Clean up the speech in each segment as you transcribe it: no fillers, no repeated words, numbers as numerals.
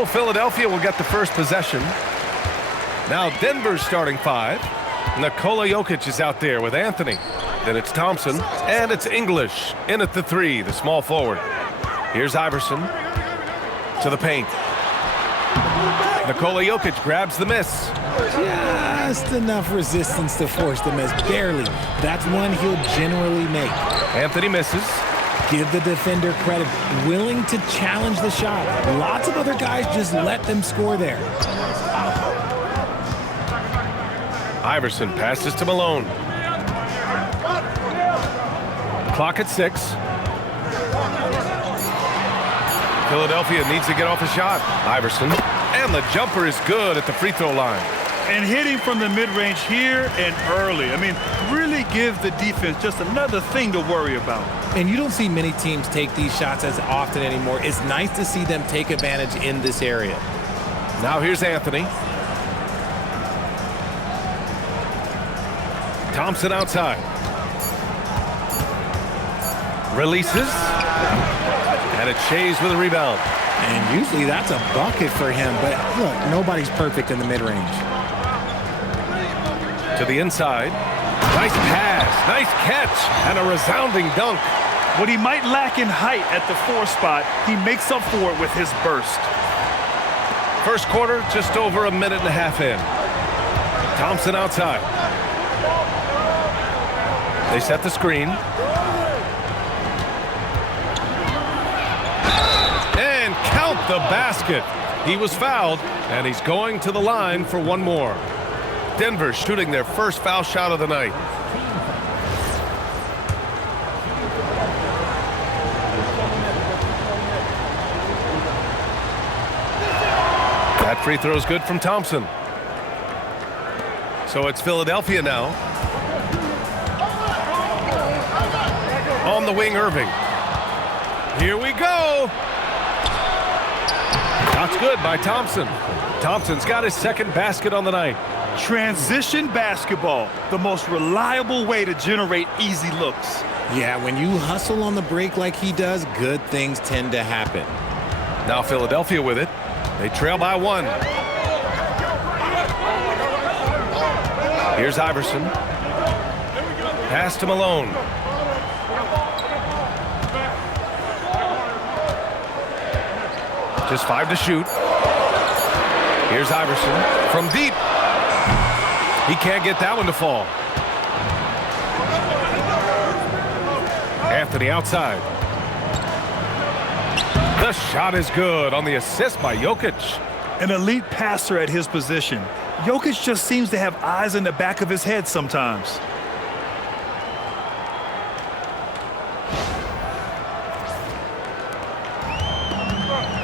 So Philadelphia will get the first possession. Now Denver's starting five. Nikola Jokic is out there with Anthony. Then it's Thompson, and it's English in at the three, the small forward. Here's Iverson to the paint. Nikola Jokic grabs the miss. Just enough resistance to force the miss, barely. That's one he'll generally make. Anthony misses. Give the defender credit, willing to challenge the shot. Lots of other guys just let them score there. Iverson passes to Malone. Clock at 6. Philadelphia needs to get off a shot. Iverson, and the jumper is good at the free throw line. And hitting from the mid-range here and early. I mean, really give the defense just another thing to worry about. And you don't see many teams take these shots as often anymore. It's nice to see them take advantage in this area. Now here's Anthony. Thompson outside. Releases. And it's Shays with a rebound. And usually that's a bucket for him. But look, nobody's perfect in the mid-range. To the inside. Nice pass, nice catch, and a resounding dunk. What he might lack in height at the 4 spot, he makes up for it with his burst. First quarter, just over a minute and a half in. Thompson outside. They set the screen. And count the basket. He was fouled, and he's going to the line for one more. Denver shooting their first foul shot of the night. That free throw is good from Thompson. So it's Philadelphia now. On the wing, Irving. Here we go. That's good by Thompson. Thompson's got his second basket on the night. Transition basketball, the most reliable way to generate easy looks. Yeah, when you hustle on the break like he does, good things tend to happen. Now Philadelphia with it. They trail by 1. Here's Iverson. Pass to Malone. Just 5 to shoot. Here's Iverson from deep. He can't get that one to fall. Anthony outside. The shot is good on the assist by Jokic. An elite passer at his position. Jokic just seems to have eyes in the back of his head sometimes.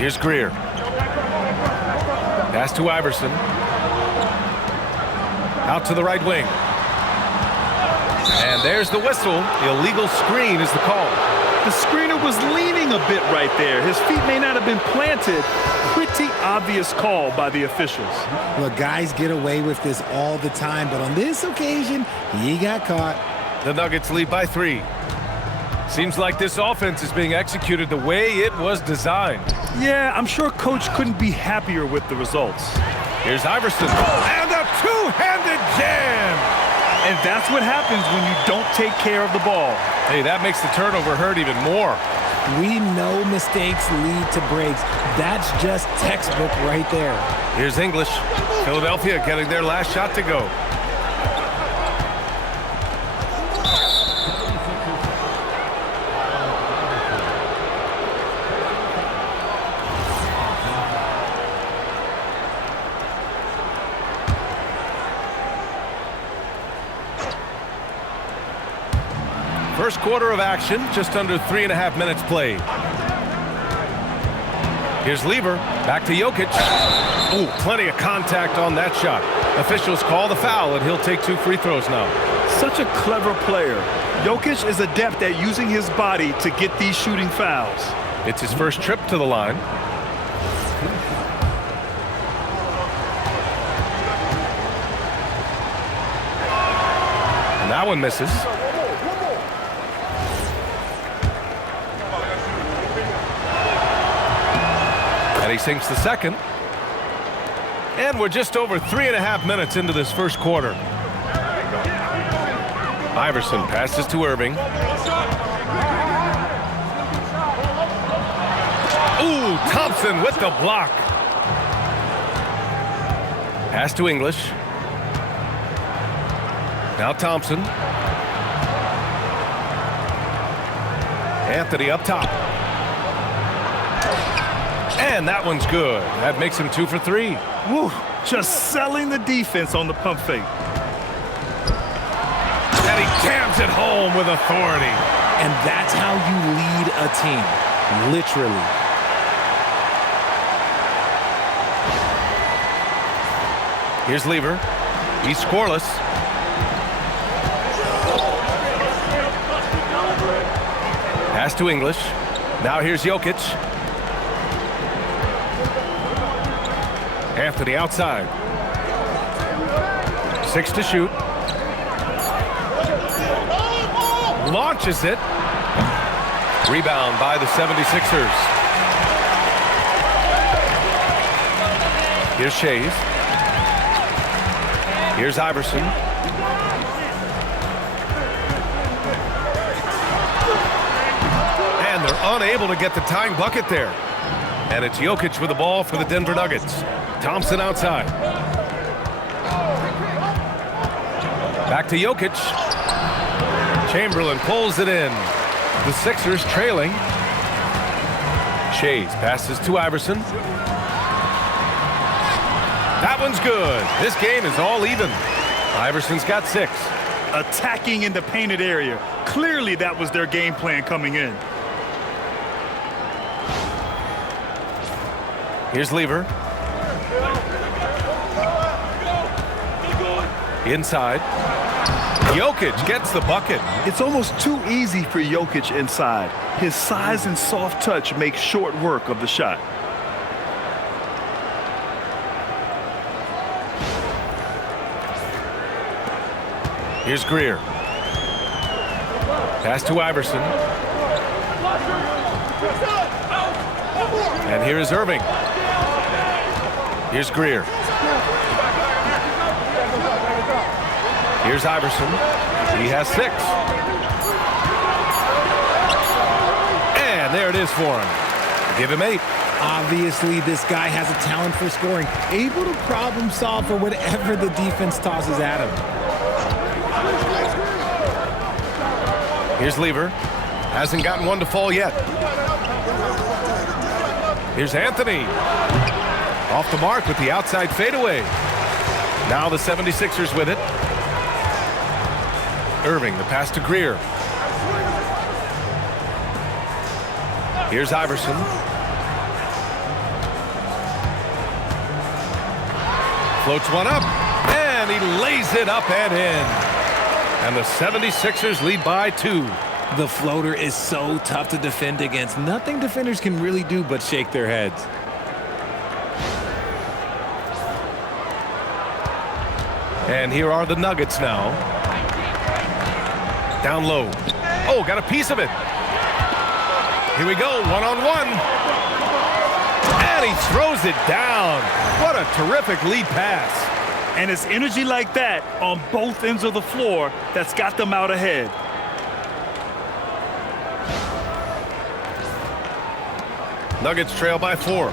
Here's Greer. Pass to Iverson. Out to the right wing. And there's the whistle. Illegal screen is the call. The screener was leaning a bit right there. His feet may not have been planted. Pretty obvious call by the officials. Look, guys get away with this all the time, but on this occasion, he got caught. The Nuggets lead by 3. Seems like this offense is being executed the way it was designed. Yeah, I'm sure Coach couldn't be happier with the results. Here's Iverson. And a two-handed jam! And that's what happens when you don't take care of the ball. Hey, that makes the turnover hurt even more. We know mistakes lead to breaks. That's just textbook right there. Here's English. Philadelphia getting their last shot to go. First quarter of action, just under 3.5 minutes played. Here's Lever, back to Jokic. Oh, plenty of contact on that shot. Officials call the foul, and he'll take 2 free throws now. Such a clever player. Jokic is adept at using his body to get these shooting fouls. It's his first trip to the line. And that one misses. And he sinks the second. And we're just over 3.5 minutes into this first quarter. Iverson passes to Irving. Ooh, Thompson with the block. Pass to English. Now Thompson. Anthony up top. And that one's good. That makes him 2 for 3. Woo, just selling the defense on the pump fake. And he jams it home with authority. And that's how you lead a team, literally. Here's Lever. He's scoreless. Pass to English. Now here's Jokic. Anthony outside. 6 to shoot. Launches it. Rebound by the 76ers. Here's Shays. Here's Iverson. And they're unable to get the tying bucket there. And it's Jokic with the ball for the Denver Nuggets. Thompson outside. Back to Jokic. Chamberlain pulls it in. The Sixers trailing. Shays passes to Iverson. That one's good. This game is all even. Iverson's got 6. Attacking in the painted area. Clearly that was their game plan coming in. Here's Lever. Inside. Jokic gets the bucket. It's almost too easy for Jokic inside. His size and soft touch make short work of the shot. Here's Greer. Pass to Iverson. And here is Irving. Here's Greer. Here's Iverson. He has 6. And there it is for him. Give him 8. Obviously, this guy has a talent for scoring, able to problem solve for whatever the defense tosses at him. Here's Lever. Hasn't gotten one to fall yet. Here's Anthony. Off the mark with the outside fadeaway. Now the 76ers with it. Irving, the pass to Greer. Here's Iverson. Floats one up, and he lays it up and in. And the 76ers lead by 2. The floater is so tough to defend against. Nothing defenders can really do but shake their heads. And here are the Nuggets now. Down low. Oh, got a piece of it. Here we go, one-on-one. And he throws it down. What a terrific lead pass. And it's energy like that on both ends of the floor that's got them out ahead. Nuggets trail by 4.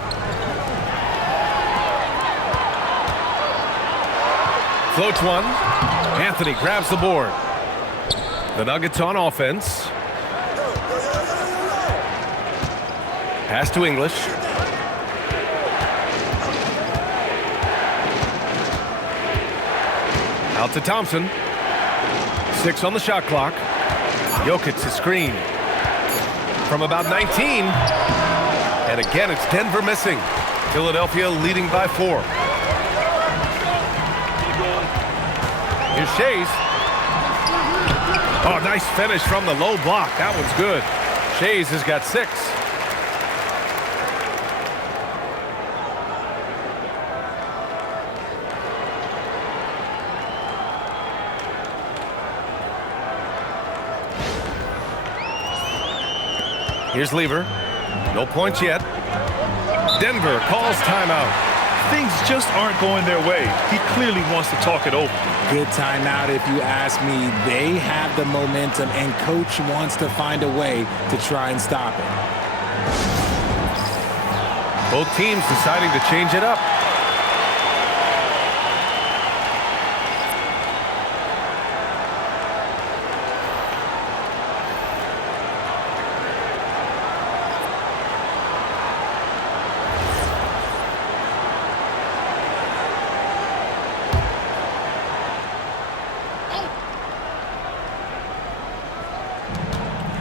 Floats one. Anthony grabs the board. The Nuggets on offense. Pass to English. Out to Thompson. 6 on the shot clock. Jokic the screen. From about 19. And again, it's Denver missing. Philadelphia leading by 4. Here's Shays. Oh, nice finish from the low block. That one's good. Shays has got 6. Here's Lever. No points yet. Denver calls timeout. Things just aren't going their way. He clearly wants to talk it over. Good timeout if you ask me. They have the momentum, and coach wants to find a way to try and stop it. Both teams deciding to change it up.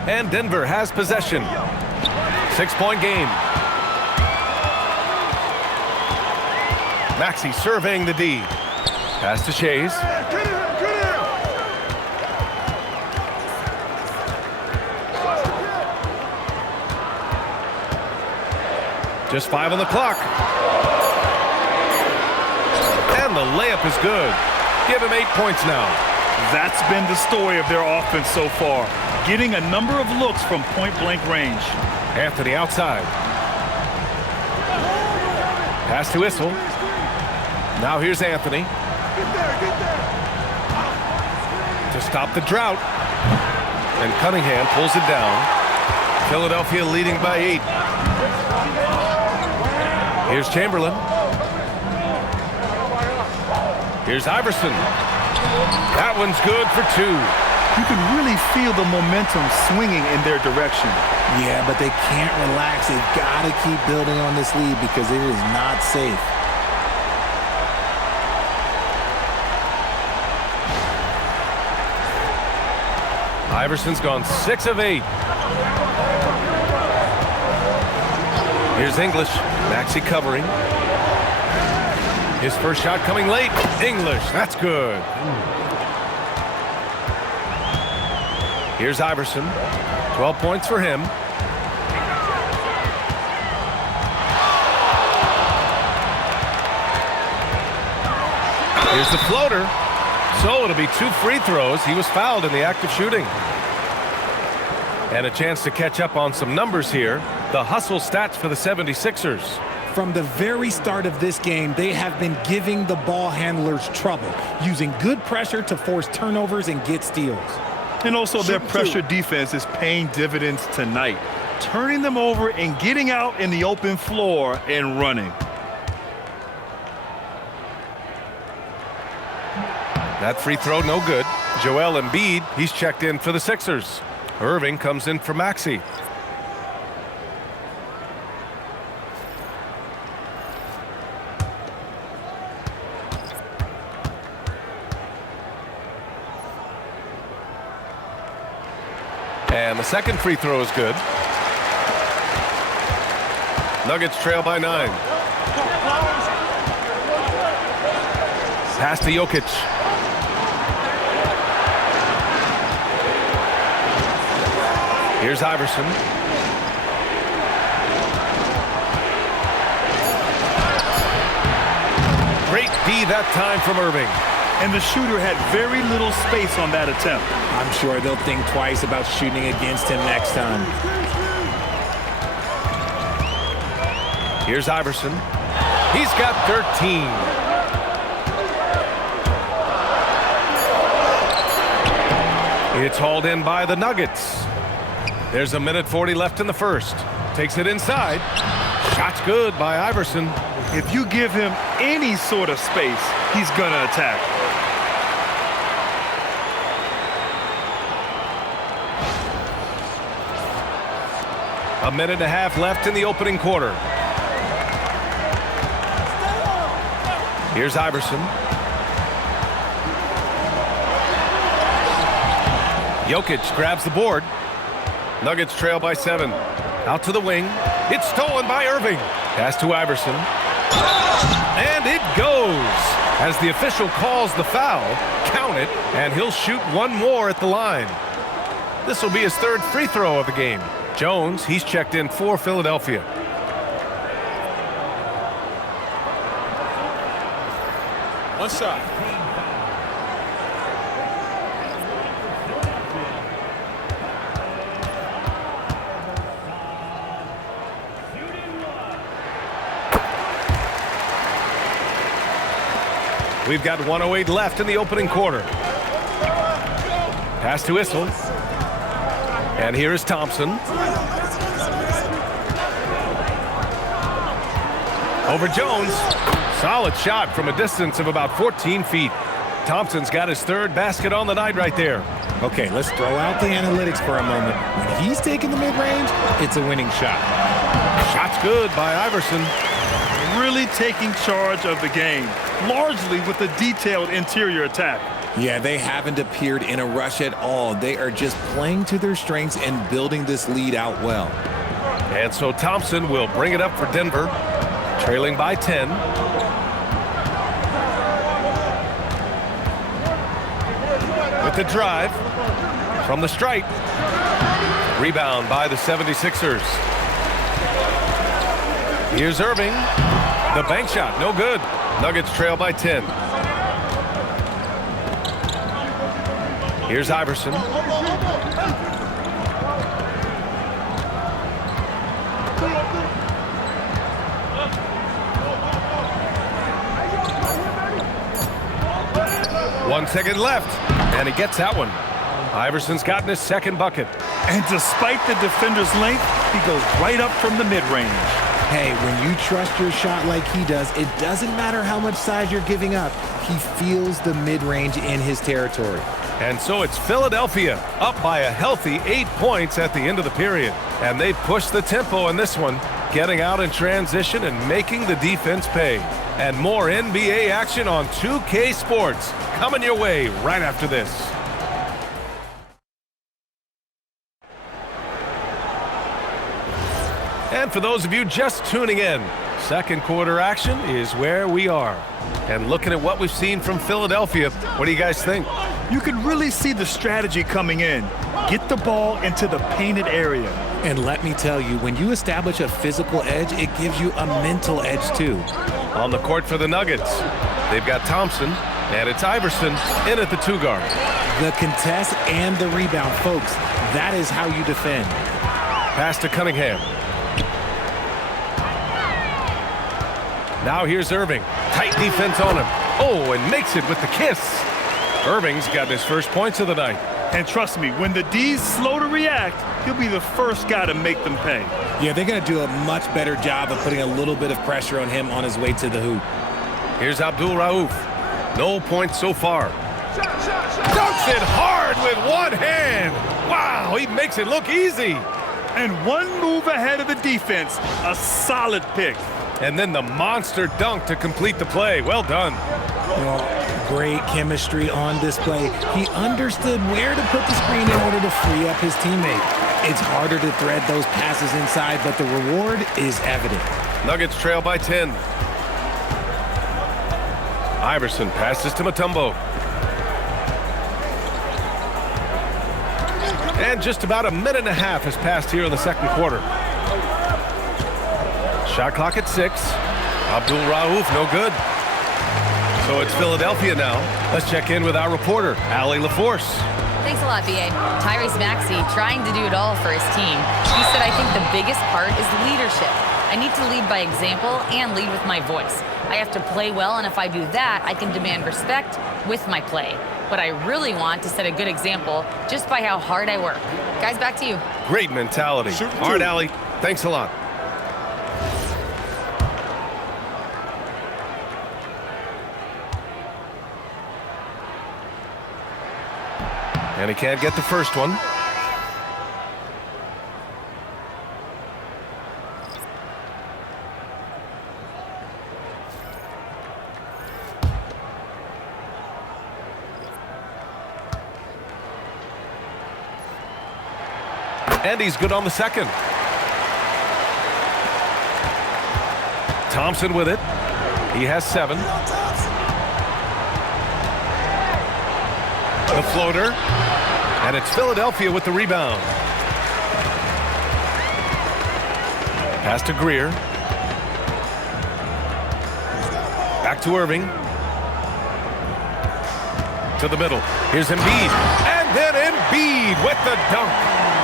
And Denver has possession. 6-point game. Maxey surveying the D. Pass to Shays. Just 5 on the clock. And the layup is good. Give him 8 points now. That's been the story of their offense so far. Getting a number of looks from point-blank range. Anthony outside. Pass to Issel. Now here's Anthony. To stop the drought. And Cunningham pulls it down. Philadelphia leading by 8. Here's Chamberlain. Here's Iverson. That one's good for 2. You can really feel the momentum swinging in their direction. Yeah, but they can't relax. They've got to keep building on this lead because it is not safe. Iverson's gone 6 of 8. Here's English. Maxey covering. His first shot coming late. English, that's good. Here's Iverson. 12 points for him. Here's the floater. So it'll be 2 free throws. He was fouled in the act of shooting. And a chance to catch up on some numbers here. The hustle stats for the 76ers. From the very start of this game, they have been giving the ball handlers trouble, using good pressure to force turnovers and get steals. And also their pressure defense is paying dividends tonight, turning them over and getting out in the open floor and running. That free throw no good. Joel Embiid, he's checked in for the Sixers. Irving comes in for Maxey. And the second free throw is good. Nuggets trail by 9. Pass to Jokic. Here's Iverson. Great D that time from Irving. And the shooter had very little space on that attempt. I'm sure they'll think twice about shooting against him next time. Here's Iverson. He's got 13. It's hauled in by the Nuggets. There's 1:40 left in the first. Takes it inside. Shot's good by Iverson. If you give him any sort of space, he's gonna attack. A minute and a half left in the opening quarter. Here's Iverson. Jokic grabs the board. Nuggets trail by 7. Out to the wing. It's stolen by Irving. Pass to Iverson. And it goes. As the official calls the foul, count it, and he'll shoot one more at the line. This will be his 3rd free throw of the game. Jones, he's checked in for Philadelphia. One shot. We've got 1:08 left in the opening quarter. Pass to Issel. And here is Thompson. Over Jones. Solid shot from a distance of about 14 feet. Thompson's got his third basket on the night right there. Okay, let's throw out the analytics for a moment. When he's taking the mid-range, it's a winning shot. Shot's good by Iverson. Really taking charge of the game, largely with a detailed interior attack. Yeah, they haven't appeared in a rush at all. They are just playing to their strengths and building this lead out well. And so Thompson will bring it up for Denver, trailing by 10. With the drive from the stripe. Rebound by the 76ers. Here's Irving. The bank shot, no good. Nuggets trail by 10. Here's Iverson. One second left, and he gets that one. Iverson's gotten his second bucket. And despite the defender's length, he goes right up from the mid-range. Hey, when you trust your shot like he does, it doesn't matter how much size you're giving up. He feels the mid-range in his territory. And so it's Philadelphia up by a healthy 8 points at the end of the period. And they push the tempo in this one, getting out in transition and making the defense pay. And more NBA action on 2K Sports coming your way right after this. And for those of you just tuning in, second quarter action is where we are. And looking at what we've seen from Philadelphia, what do you guys think? You can really see the strategy coming in. Get the ball into the painted area. And let me tell you, when you establish a physical edge, it gives you a mental edge too. On the court for the Nuggets, they've got Thompson, and it's Iverson in at the 2-guard. The contest and the rebound, folks, that is how you defend. Pass to Cunningham. Now here's Irving. Tight defense on him. Oh, and makes it with the kiss. Irving's got his first points of the night. And trust me, when the D's slow to react, he'll be the first guy to make them pay. Yeah, they're going to do a much better job of putting a little bit of pressure on him on his way to the hoop. Here's Abdul Rauf. No points so far. Dunks it hard with one hand. Wow, he makes it look easy. And one move ahead of the defense. A solid pick. And then the monster dunk to complete the play. Well done. Well, great chemistry on display. He understood where to put the screen in order to free up his teammate. It's harder to thread those passes inside, but the reward is evident. Nuggets trail by 10. Iverson passes to Mutombo. And just about a minute and a half has passed here in the second quarter. Shot clock at 6. Abdul Rauf, no good. So it's Philadelphia now. Let's check in with our reporter, Allie LaForce. Thanks a lot, B.A. Tyrese Maxey trying to do it all for his team. He said, I think the biggest part is leadership. I need to lead by example and lead with my voice. I have to play well, and if I do that, I can demand respect with my play. But I really want to set a good example just by how hard I work. Guys, back to you. Great mentality. All right, Allie, thanks a lot. And he can't get the first one. And he's good on the second. Thompson with it. He has 7. The floater. And it's Philadelphia with the rebound. Pass to Greer. Back to Irving. To the middle. Here's Embiid. And then Embiid with the dunk.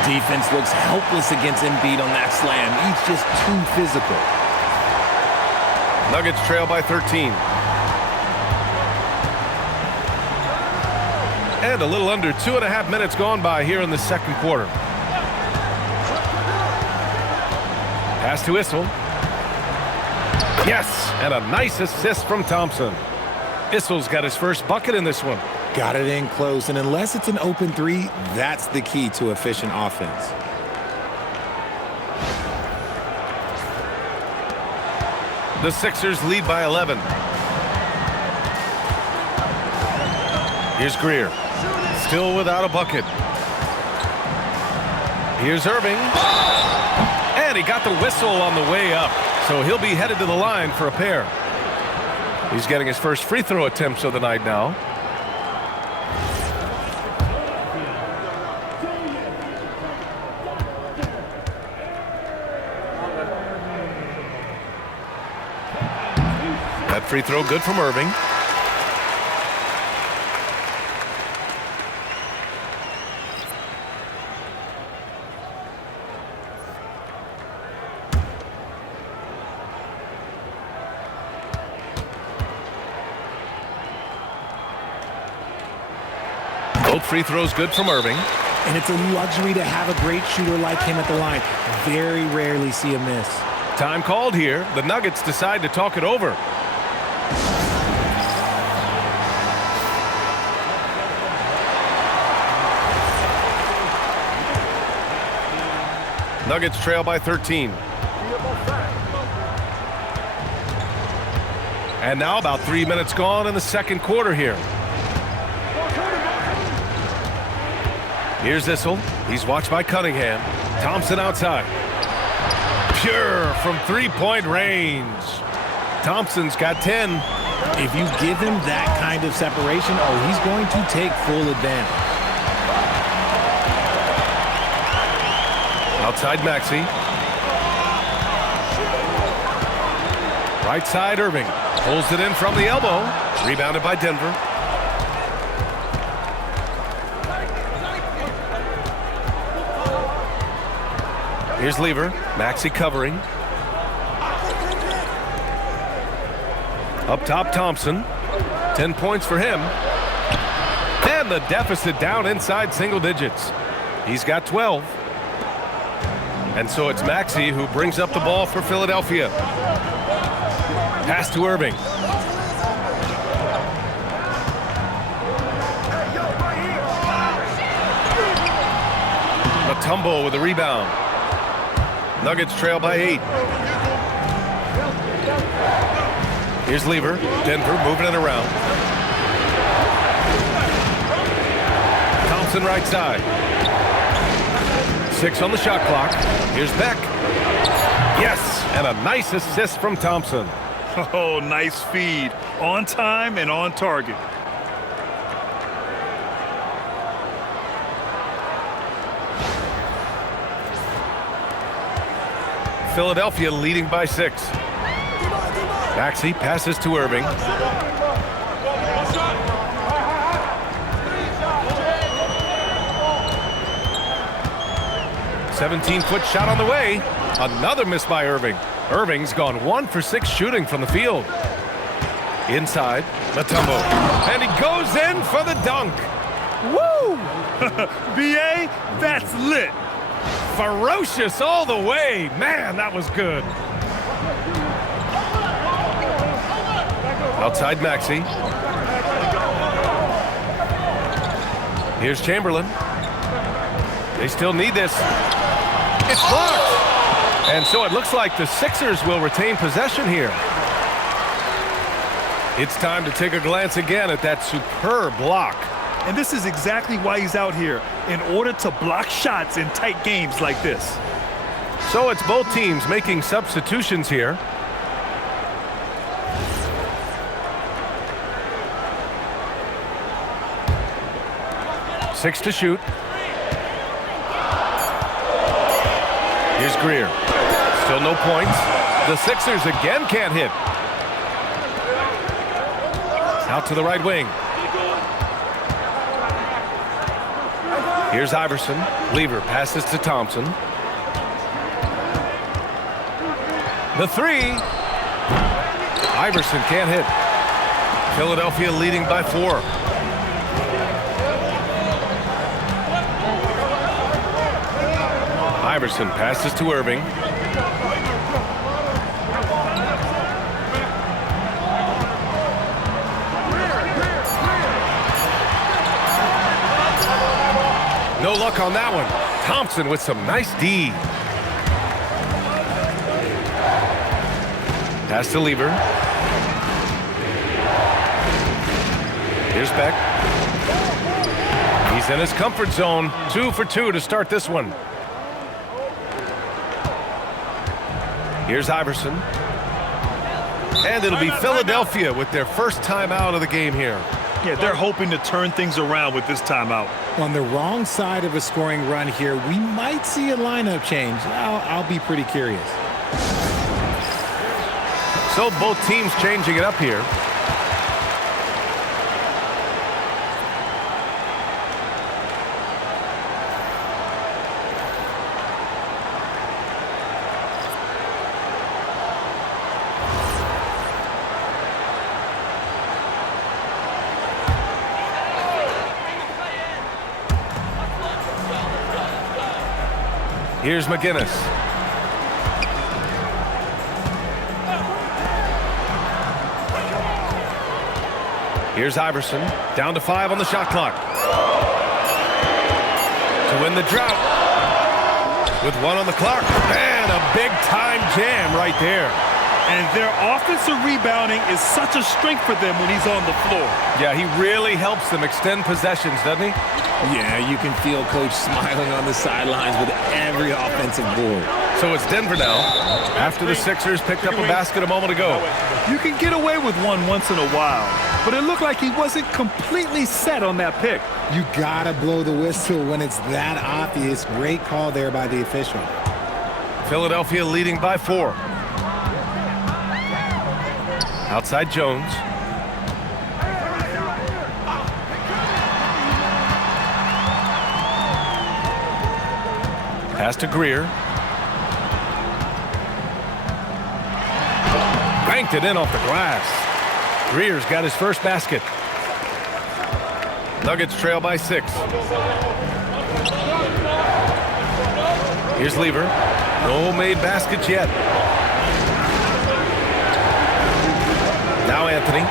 Defense looks helpless against Embiid on that slam. He's just too physical. Nuggets trail by 13. And a little under 2.5 minutes gone by here in the second quarter. Pass to Issel. Yes, and a nice assist from Thompson. Issel's got his first bucket in this one. Got it in close, and unless it's an open three, that's the key to efficient offense. The Sixers lead by 11. Here's Greer. Still without a bucket. Here's Irving. And he got the whistle on the way up. So he'll be headed to the line for a pair. He's getting his first free throw attempts of the night now. That free throw good from Irving. Both free throws good from Irving. And it's a luxury to have a great shooter like him at the line. Very rarely see a miss. Time called here. The Nuggets decide to talk it over. Nuggets trail by 13. And now about 3 minutes gone in the second quarter here. Here's Issel. He's watched by Cunningham. Thompson outside. Pure from three-point range. Thompson's got 10. If you give him that kind of separation, he's going to take full advantage. Outside Maxey. Right side Irving. Pulls it in from the elbow. Rebounded by Denver. Here's Lever. Maxey covering. Up top Thompson. 10 points for him. And the deficit down inside single digits. He's got 12. And so it's Maxey who brings up the ball for Philadelphia. Pass to Irving. Mutombo with a rebound. Nuggets trail by 8. Here's Lever. Denver moving it around. Thompson right side. 6 on the shot clock. Here's Beck. Yes, and a nice assist from Thompson. Oh, nice feed. On time and on target. Philadelphia leading by 6. Maxey passes to Irving. "17-foot shot on the way." Another miss by Irving. Irving's gone 1 for 6 shooting from the field. Inside, Mutombo. And he goes in for the dunk. Woo! BA, that's lit. Ferocious all the way. Man, that was good. Outside Maxey. Here's Chamberlain. They still need this. It's blocked. And so it looks like the Sixers will retain possession here. It's time to take a glance again at that superb block. And this is exactly why he's out here, in order to block shots in tight games like this. So it's both teams making substitutions here. Six to shoot. Here's Greer. Still no points. The Sixers again can't hit. Out to the right wing. Here's Iverson. Lever passes to Thompson. The three. Iverson can't hit. Philadelphia leading by 4. Iverson passes to Irving. No luck on that one. Thompson with some nice D. Pass to Lever. Here's Beck. He's in his comfort zone. 2 for 2 to start this one. Here's Iverson. And it'll be Philadelphia with their first timeout of the game here. Yeah, they're hoping to turn things around with this timeout. On the wrong side of a scoring run here, we might see a lineup change. I'll be pretty curious. So both teams changing it up here. Here's McGinnis. Here's Iverson. Down to 5 on the shot clock. To win the drought. With 1 on the clock. And a big-time jam right there. And their offensive rebounding is such a strength for them when he's on the floor. Yeah, he really helps them extend possessions, doesn't he? Yeah, you can feel Coach smiling on the sidelines with every offensive board. So it's Denver now, after the Sixers picked up a basket a moment ago. You can get away with one once in a while, but it looked like he wasn't completely set on that pick. You gotta blow the whistle when it's that obvious. Great call there by the official. Philadelphia leading by 4. Outside Jones. Pass to Greer. Banked it in off the glass. Greer's got his first basket. Nuggets trail by 6. Here's Lever. No made baskets yet. Now Anthony.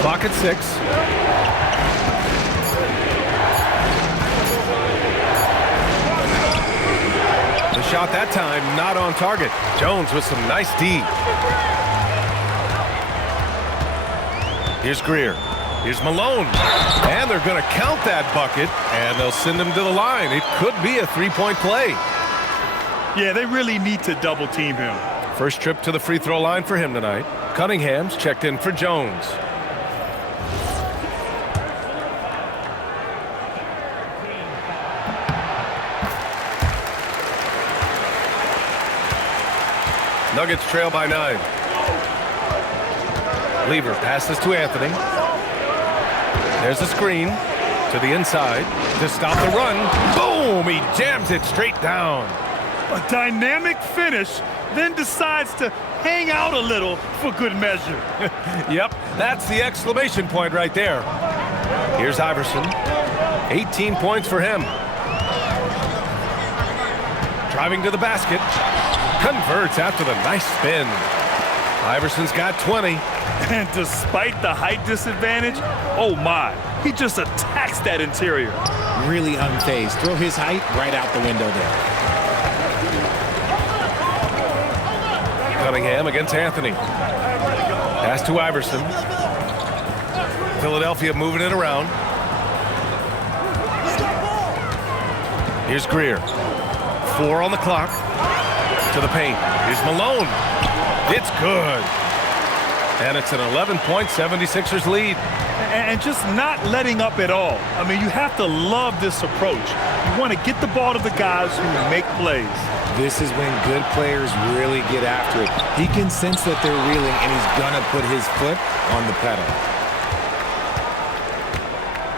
Clock at 6. The shot that time not on target. Jones with some nice D. Here's Greer. Here's Malone. And they're going to count that bucket, and they'll send him to the line. It could be a 3-point play. Yeah, they really need to double team him. First trip to the free throw line for him tonight. Cunningham's checked in for Jones. Nuggets trail by 9. Lever passes to Anthony. There's a screen to the inside to stop the run. Boom! He jams it straight down. A dynamic finish, then decides to hang out a little for good measure. Yep, that's the exclamation point right there. Here's Iverson. 18 points for him. Driving to the basket. Converts after the nice spin. Iverson's got 20. And despite the height disadvantage, oh my, he just attacks that interior. Really unfazed. Throw his height right out the window there. Cunningham against Anthony. Pass to Iverson. Philadelphia moving it around. Here's Greer. 4 on the clock. To the paint. Here's Malone. It's good. And it's an 11-point 76ers lead. And just not letting up at all. I mean, you have to love this approach. You want to get the ball to the guys who make plays. This is when good players really get after it. He can sense that they're reeling, and he's going to put his foot on the pedal.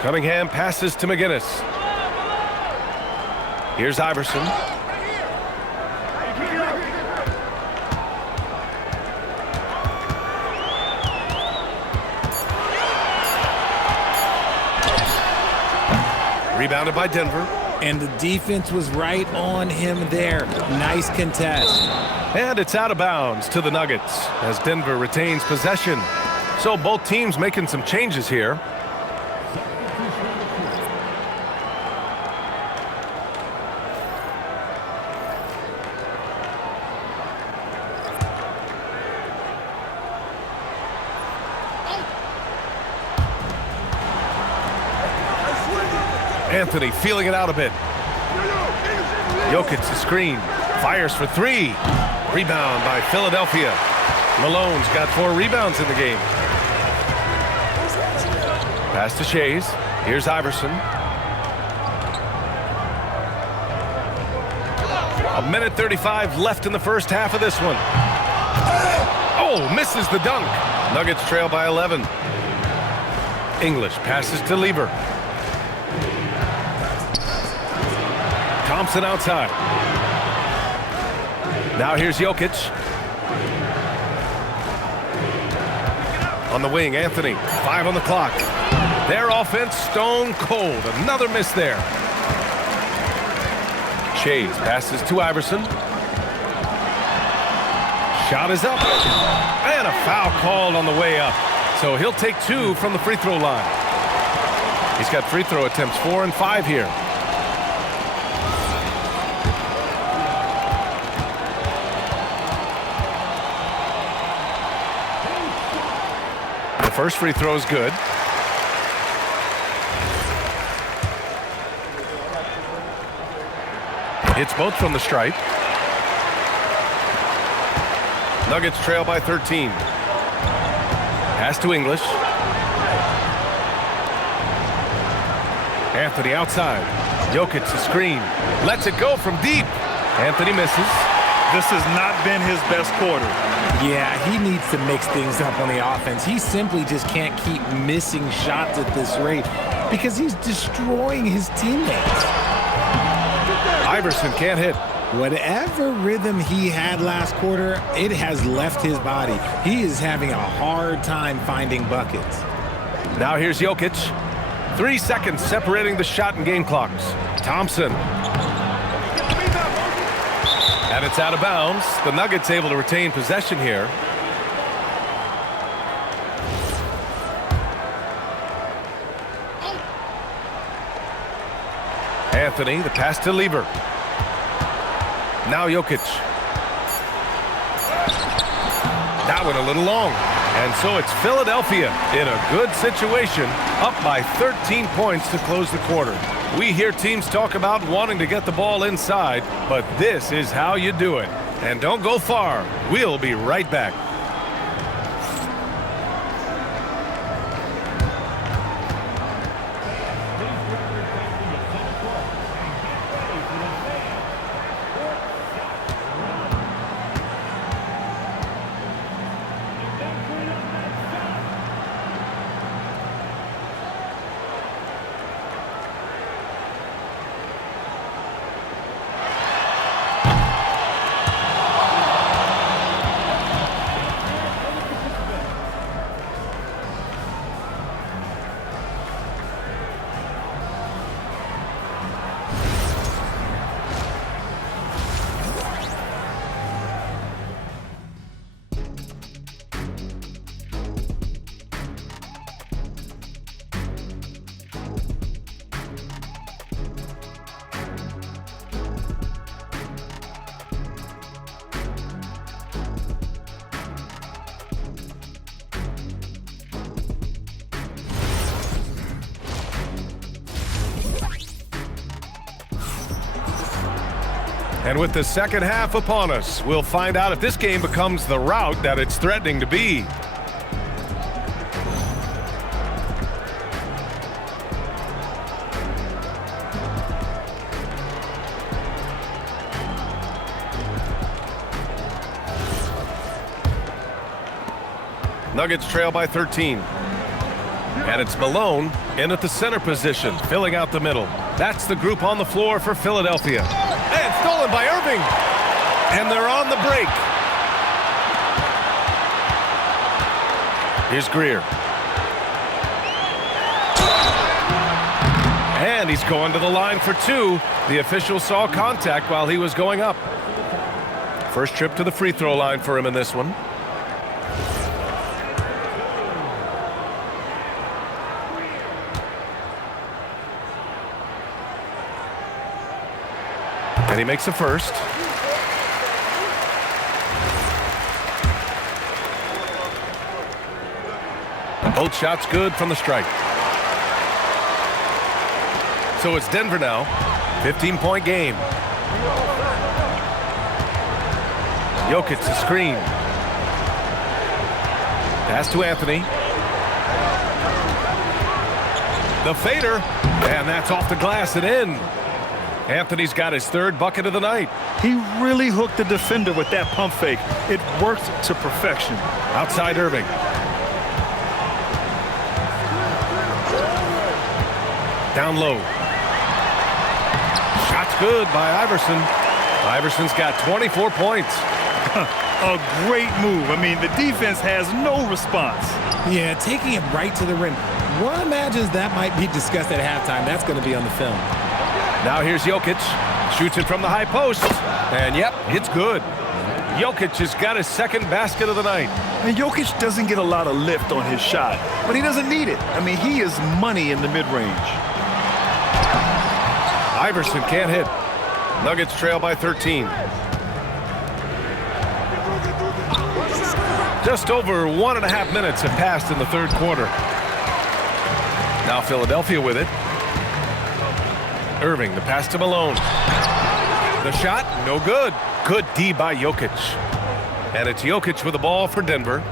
Cunningham passes to McGinnis. Here's Iverson. Rebounded by Denver. And the defense was right on him there. Nice contest. And it's out of bounds to the Nuggets as Denver retains possession. So both teams making some changes here. Anthony feeling it out a bit. Jokic the screen. Fires for three. Rebound by Philadelphia. Malone's got 4 rebounds in the game. Pass to Shays. Here's Iverson. A minute 35 left in the first half of this one. Oh, misses the dunk. Nuggets trail by 11. English passes to Lieber. Thompson outside. Now here's Jokic. On the wing, Anthony. 5 on the clock. Their offense stone cold. Another miss there. Shays passes to Iverson. Shot is up. And a foul called on the way up. So he'll take 2 from the free throw line. He's got free throw attempts 4 and 5 here. The first free throw is good. Hits both from the stripe. Nuggets trail by 13. Pass to English. Anthony outside. Jokic the screen. Lets it go from deep. Anthony misses. This has not been his best quarter. Yeah, he needs to mix things up on the offense. He simply just can't keep missing shots at this rate because he's destroying his teammates. Iverson can't hit. Whatever rhythm he had last quarter, it has left his body. He is having a hard time finding buckets. Now here's Jokic. 3 seconds separating the shot and game clocks. Thompson. And it's out of bounds. The Nuggets able to retain possession here. Anthony, the pass to Lieber. Now Jokic. That one a little long. And so it's Philadelphia in a good situation, up by 13 points to close the quarter. We hear teams talk about wanting to get the ball inside, but this is how you do it. And don't go far. We'll be right back. And with the second half upon us, we'll find out if this game becomes the rout that it's threatening to be. Nuggets trail by 13. And it's Malone in at the center position, filling out the middle. That's the group on the floor for Philadelphia. And stolen by Irving. And they're on the break. Here's Greer. And And he's going to the line for two. The official saw contact while he was going up. First trip to the free throw line for him in this one. And he makes the first. Both shots good from the strike. So it's Denver now. 15-point game. Jokic the screen. Pass to Anthony. The fader. And that's off the glass and in. Anthony's got his third bucket of the night. He really hooked the defender with that pump fake. It worked to perfection. Outside Irving. Down low. Shot's good by Iverson. Iverson's got 24 points. A great move. I mean, the defense has no response. Yeah, taking it right to the rim. One imagines that might be discussed at halftime. That's going to be on the film. Now here's Jokic. Shoots it from the high post. And yep, it's good. Jokic has got his second basket of the night. And Jokic doesn't get a lot of lift on his shot, but he doesn't need it. I mean, he is money in the mid-range. Iverson can't hit. Nuggets trail by 13. Just over 1.5 minutes have passed in the third quarter. Now Philadelphia with it. Irving, the pass to Malone. The shot, no good. Good D by Jokic. And it's Jokic with the ball for Denver.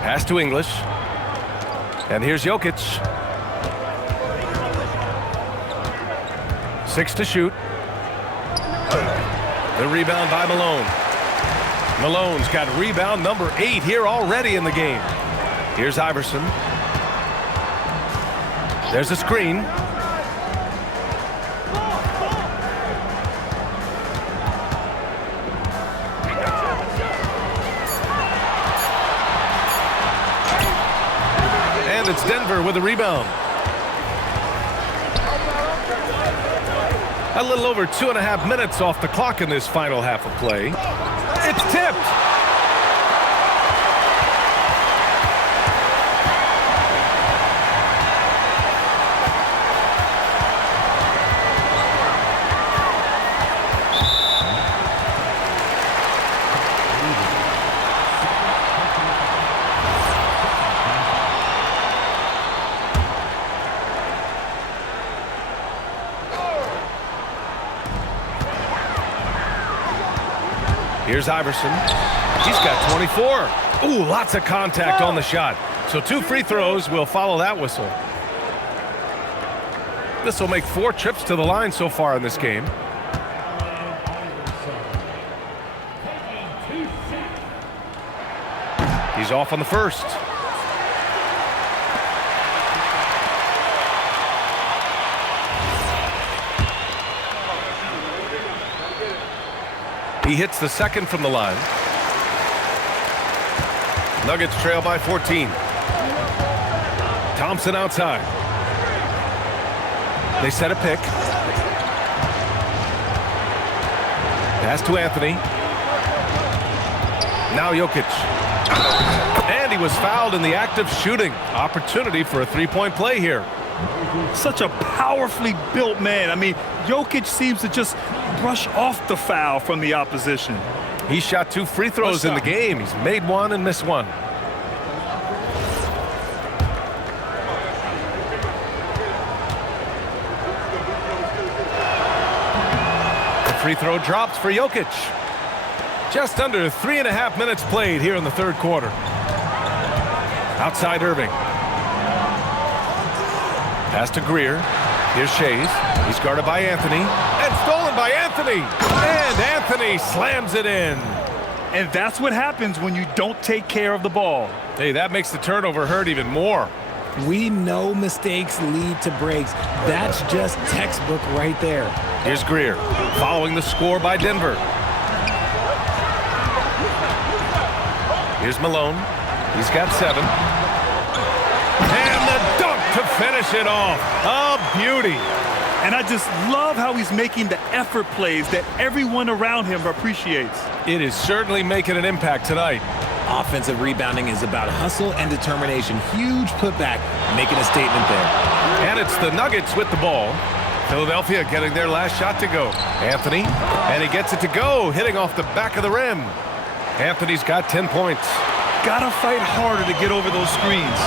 Pass to English. And here's Jokic. 6 to shoot. The rebound by Malone. Malone's got rebound number 8 here already in the game. Here's Iverson. There's a screen. And it's Denver with a rebound. A little over 2.5 minutes off the clock in this final half of play. It's tipped. Here's Iverson. He's got 24. Ooh, lots of contact on the shot. So 2 free throws will follow that whistle. This will make 4 trips to the line so far in this game. He's off on the first. He hits the second from the line. Nuggets trail by 14. Thompson outside. They set a pick. Pass to Anthony. Now Jokic. And he was fouled in the act of shooting. Opportunity for a three-point play here. Such a powerfully built man. I mean, Jokic seems to just brush off the foul from the opposition. He shot 2 free throws in the game. He's made 1 and missed 1. The free throw drops for Jokic. Just under 3.5 minutes played here in the third quarter. Outside Irving. Pass to Greer. Here's Shays. He's guarded by Anthony. And stolen by Anthony. And Anthony slams it in. And that's what happens when you don't take care of the ball. Hey, that makes the turnover hurt even more. We know mistakes lead to breaks. That's just textbook right there. Here's Greer, following the score by Denver. Here's Malone. He's got 7. And the dunk to finish it off. A beauty. And I just love how he's making the effort plays that everyone around him appreciates. It is certainly making an impact tonight. Offensive rebounding is about hustle and determination. Huge putback, making a statement there. And it's the Nuggets with the ball. Philadelphia getting their last shot to go. Anthony, and he gets it to go, hitting off the back of the rim. Anthony's got 10 points. Gotta fight harder to get over those screens.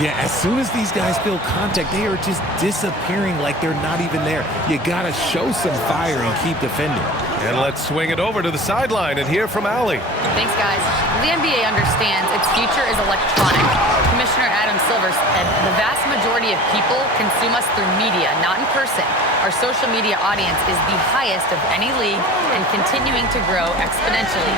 Yeah, as soon as these guys feel contact, they are just disappearing like they're not even there. You gotta show some fire and keep defending. And let's swing it over to the sideline and hear from Allie. Thanks, guys. The NBA understands its future is electronic. Commissioner Adam Silver said the vast majority of people consume us through media, not in person. Our social media audience is the highest of any league and continuing to grow exponentially.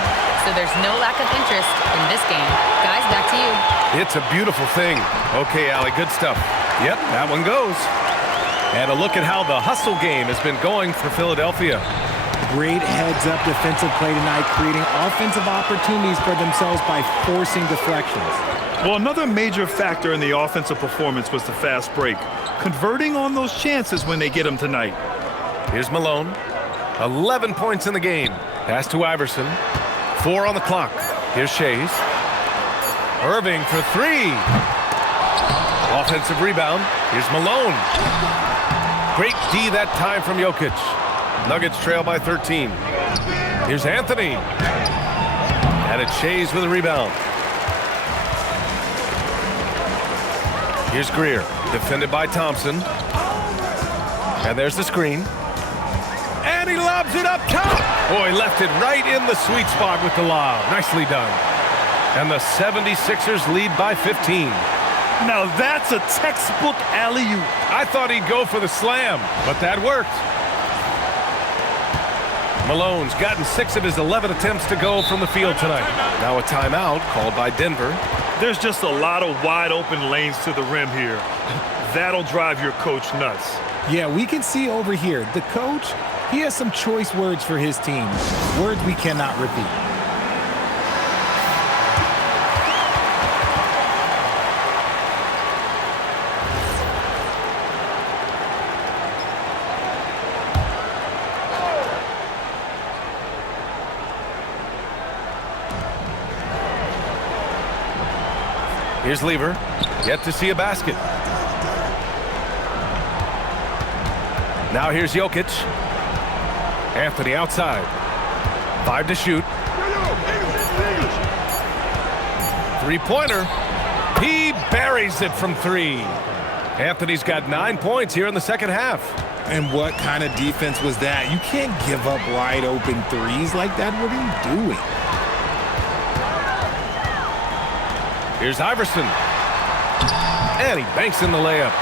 So there's no lack of interest in this game. Guys, back to you. It's a beautiful thing. Okay, Allie, good stuff. Yep, that one goes. And a look at how the hustle game has been going for Philadelphia. Great heads-up defensive play tonight, creating offensive opportunities for themselves by forcing deflections. Well, another major factor in the offensive performance was the fast break. Converting on those chances when they get them tonight. Here's Malone. 11 points in the game. Pass to Iverson. 4 on the clock. Here's Shays. Irving for 3. Offensive rebound. Here's Malone. Great D that time from Jokic. Nuggets trail by 13. Here's Anthony. And it's Shays with a rebound. Here's Greer, defended by Thompson. And there's the screen. And he lobs it up top. Oh, he left it right in the sweet spot with the lob. Nicely done. And the 76ers lead by 15. Now that's a textbook alley-oop. I thought he'd go for the slam, but that worked. Malone's gotten 6 of his 11 attempts to go from the field tonight. Now a timeout called by Denver. There's just a lot of wide open lanes to the rim here. That'll drive your coach nuts. Yeah, we can see over here, the coach, he has some choice words for his team. Words we cannot repeat. Here's Lever, yet to see a basket. Now here's Jokic. Anthony outside. 5 to shoot. 3-pointer. He buries it from 3. Anthony's got 9 points here in the second half. And what kind of defense was that? You can't give up wide open threes like that. What are you doing? Here's Iverson. And he banks in the layup.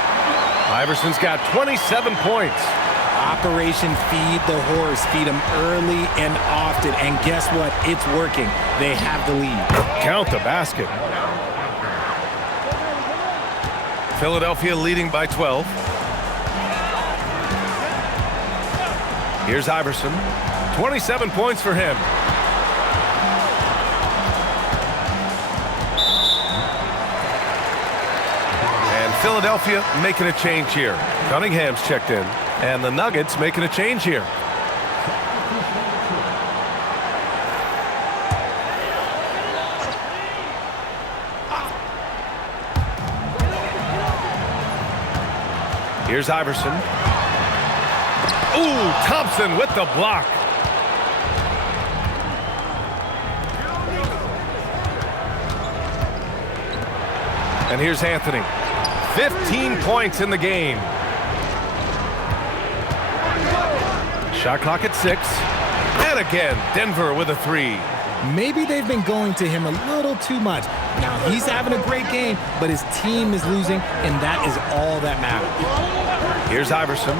Iverson's got 27 points. Operation Feed the Horse. Feed him early and often. And guess what? It's working. They have the lead. Count the basket. Philadelphia leading by 12. Here's Iverson. 27 points for him. Philadelphia making a change here. Cunningham's checked in, and the Nuggets making a change here. Here's Iverson. Ooh, Thompson with the block. And here's Anthony. 15 points in the game. Shot clock at 6. And again, Denver with a 3. Maybe they've been going to him a little too much. Now, he's having a great game, but his team is losing, and that is all that matters. Here's Iverson.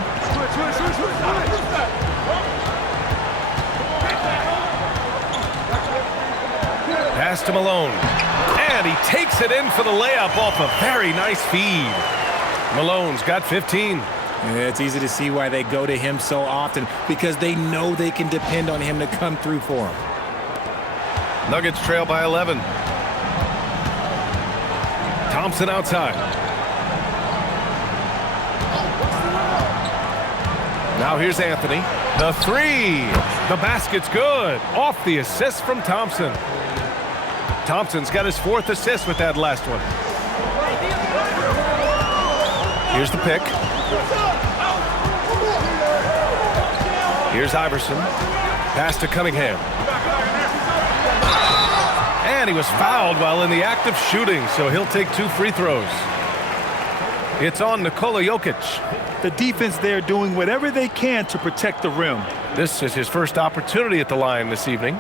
Pass to Malone. And he takes it in for the layup off a very nice feed. Malone's got 15. It's easy to see why they go to him so often, because they know they can depend on him to come through for them. Nuggets trail by 11. Thompson outside. Now here's Anthony. The three. The basket's good. Off the assist from Thompson. Thompson's got his 4th assist with that last one. Here's the pick. Here's Iverson. Pass to Cunningham. And he was fouled while in the act of shooting, so he'll take 2 free throws. It's on Nikola Jokic. The defense there doing whatever they can to protect the rim. This is his first opportunity at the line this evening.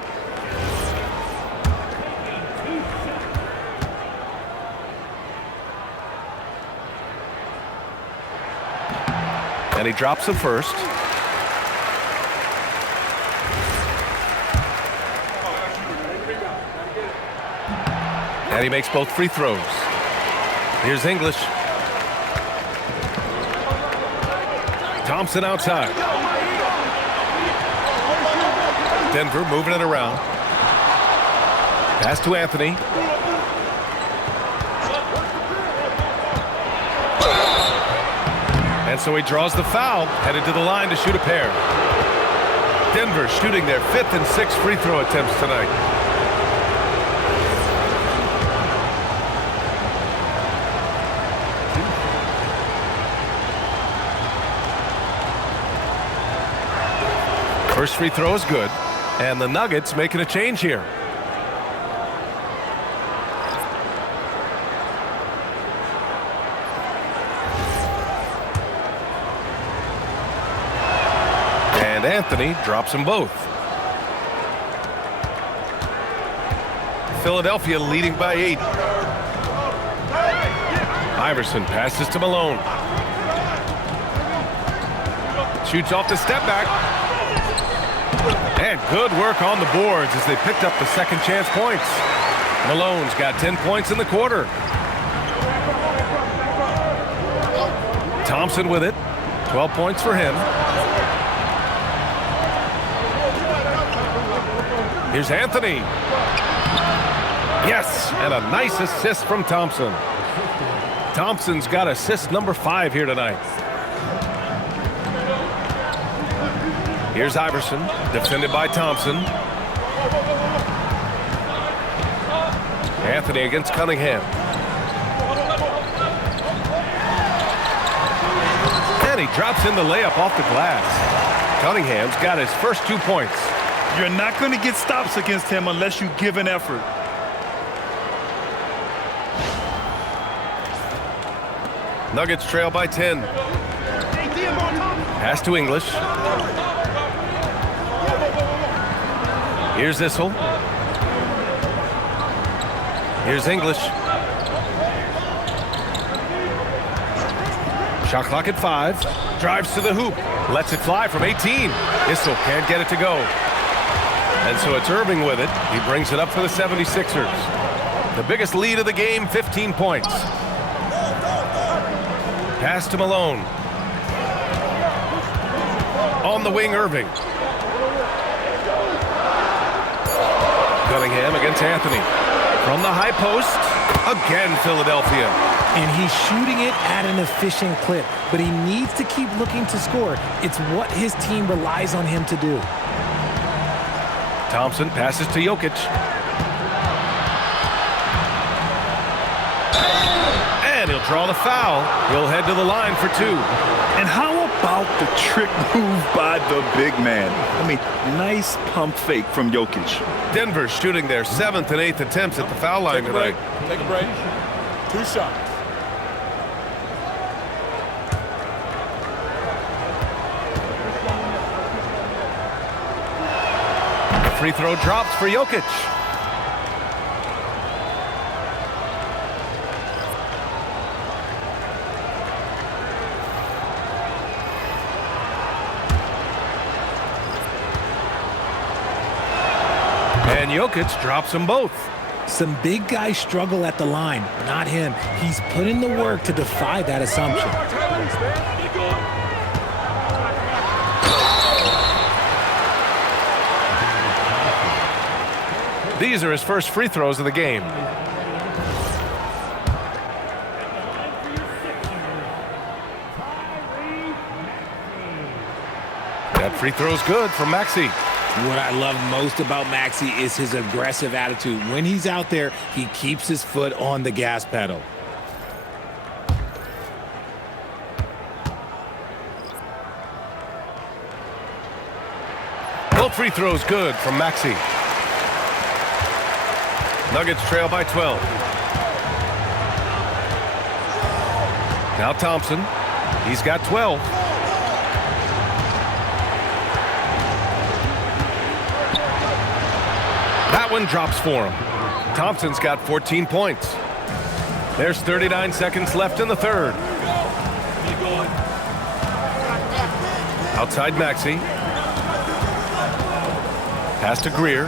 And he drops the first. And he makes both free throws. Here's English. Thompson outside. Denver moving it around. Pass to Anthony. And so he draws the foul, headed to the line to shoot a pair. Denver shooting their 5th and 6th free throw attempts tonight. First free throw is good, and the Nuggets making a change here. And Anthony drops them both. Philadelphia leading by 8. Iverson passes to Malone. Shoots off the step back. And good work on the boards as they picked up the second chance points. Malone's got 10 points in the quarter. Thompson with it. 12 points for him. Here's Anthony. Yes, and a nice assist from Thompson. Thompson's got assist number 5 here tonight. Here's Iverson, defended by Thompson. Anthony against Cunningham. And he drops in the layup off the glass. Cunningham's got his first 2 points. You're not going to get stops against him unless you give an effort. Nuggets trail by 10. Pass to English. Here's Issel. Here's English. Shot clock at 5. Drives to the hoop. Lets it fly from 18. Issel can't get it to go. And so it's Irving with it. He brings it up for the 76ers. The biggest lead of the game, 15 points. Pass to Malone. On the wing, Irving. Cunningham against Anthony. From the high post, again Philadelphia. And he's shooting it at an efficient clip, but he needs to keep looking to score. It's what his team relies on him to do. Thompson passes to Jokic. And he'll draw the foul. He'll head to the line for 2. And how about the trick move by the big man? I mean, nice pump fake from Jokic. Denver shooting their 7th and 8th attempts at the foul line tonight. Take a break. 2 shots. Free throw drops for Jokic. And Jokic drops them both. Some big guys struggle at the line, not him. He's put in the work to defy that assumption. These are his first free throws of the game. That free throw's good from Maxey. What I love most about Maxey is his aggressive attitude. When he's out there, he keeps his foot on the gas pedal. Both free throws good from Maxey. Nuggets trail by 12. Now Thompson. He's got 12. That one drops for him. Thompson's got 14 points. There's 39 seconds left in the third. Outside Maxey. Pass to Greer.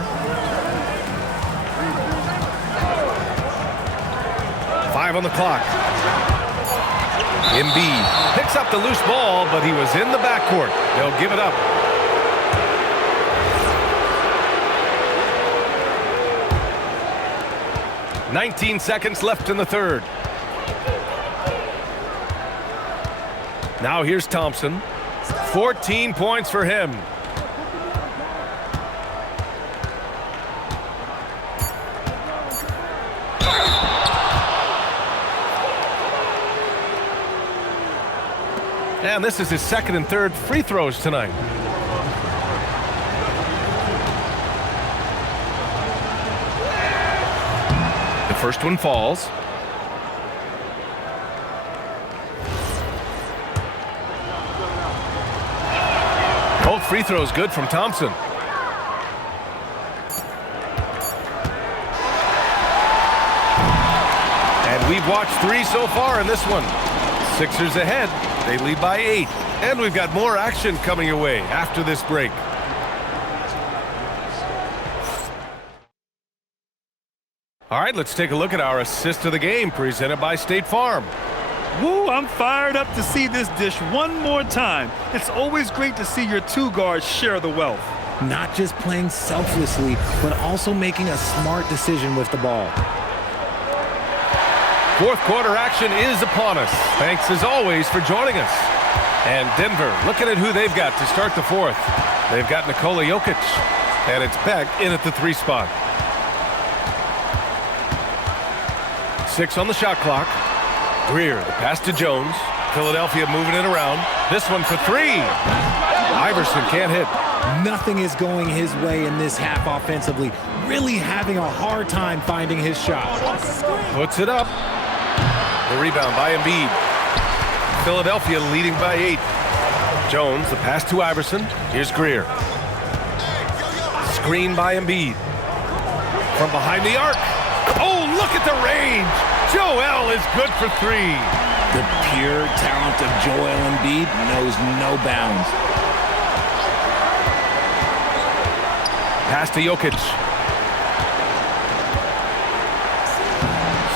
5 on the clock. Embiid picks up the loose ball, but he was in the backcourt. They'll give it up. "19 seconds left in the third. Now here's Thompson. 14 points for him. And this is his second and third free throws tonight. The first one falls. Both free throws good from Thompson. And we've watched 3 so far in this one. Sixers ahead. They lead by 8. And we've got more action coming your way after this break. All right, let's take a look at our assist of the game presented by State Farm. Woo, I'm fired up to see this dish one more time. It's always great to see your two guards share the wealth. Not just playing selflessly, but also making a smart decision with the ball. Fourth quarter action is upon us. Thanks as always for joining us. And Denver looking at who they've got to start the fourth. They've got Nikola Jokic. And it's Beck in at the 3 spot. 6 on the shot clock. Greer, the pass to Jones. Philadelphia moving it around. This one for 3. Iverson can't hit. Nothing is going his way in this half offensively. Really having a hard time finding his shot. Puts it up. The rebound by Embiid. Philadelphia leading by 8. Jones, the pass to Iverson. Here's Greer. Screen by Embiid. From behind the arc. Oh, look at the range. Joel is good for 3. The pure talent of Joel Embiid knows no bounds. Pass to Jokic.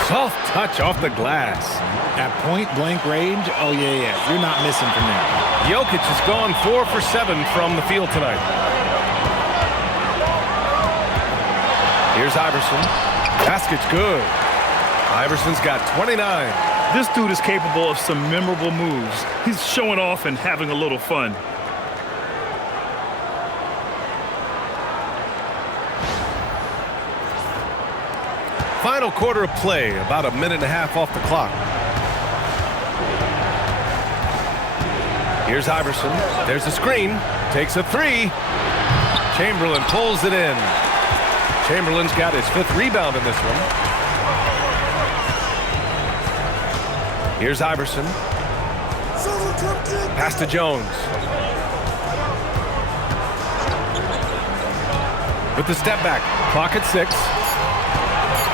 Soft touch off the glass. At point-blank range, oh, yeah, you're not missing from there. Jokic has gone 4 for 7 from the field tonight. Here's Iverson. Basket's good. Iverson's got 29. This dude is capable of some memorable moves. He's showing off and having a little fun. Final quarter of play, about a minute and a half off the clock. Here's Iverson. There's a screen. Takes a 3. Chamberlain pulls it in. Chamberlain's got his 5th rebound in this one. Here's Iverson. Pass to Jones. With the step back. Clock at 6.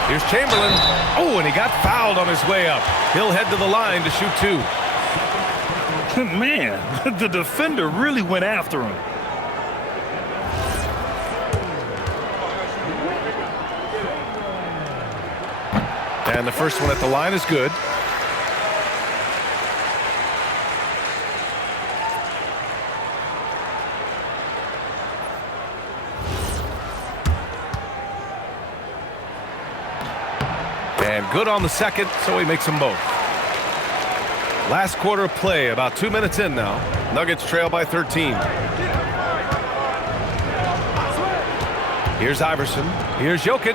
Here's Chamberlain. Oh, and he got fouled on his way up. He'll head to the line to shoot 2. Man, the defender really went after him. And the first one at the line is good. And good on the second, so he makes them both. Last quarter of play, about 2 minutes in now. Nuggets trail by 13. Here's Iverson. Here's Jokic.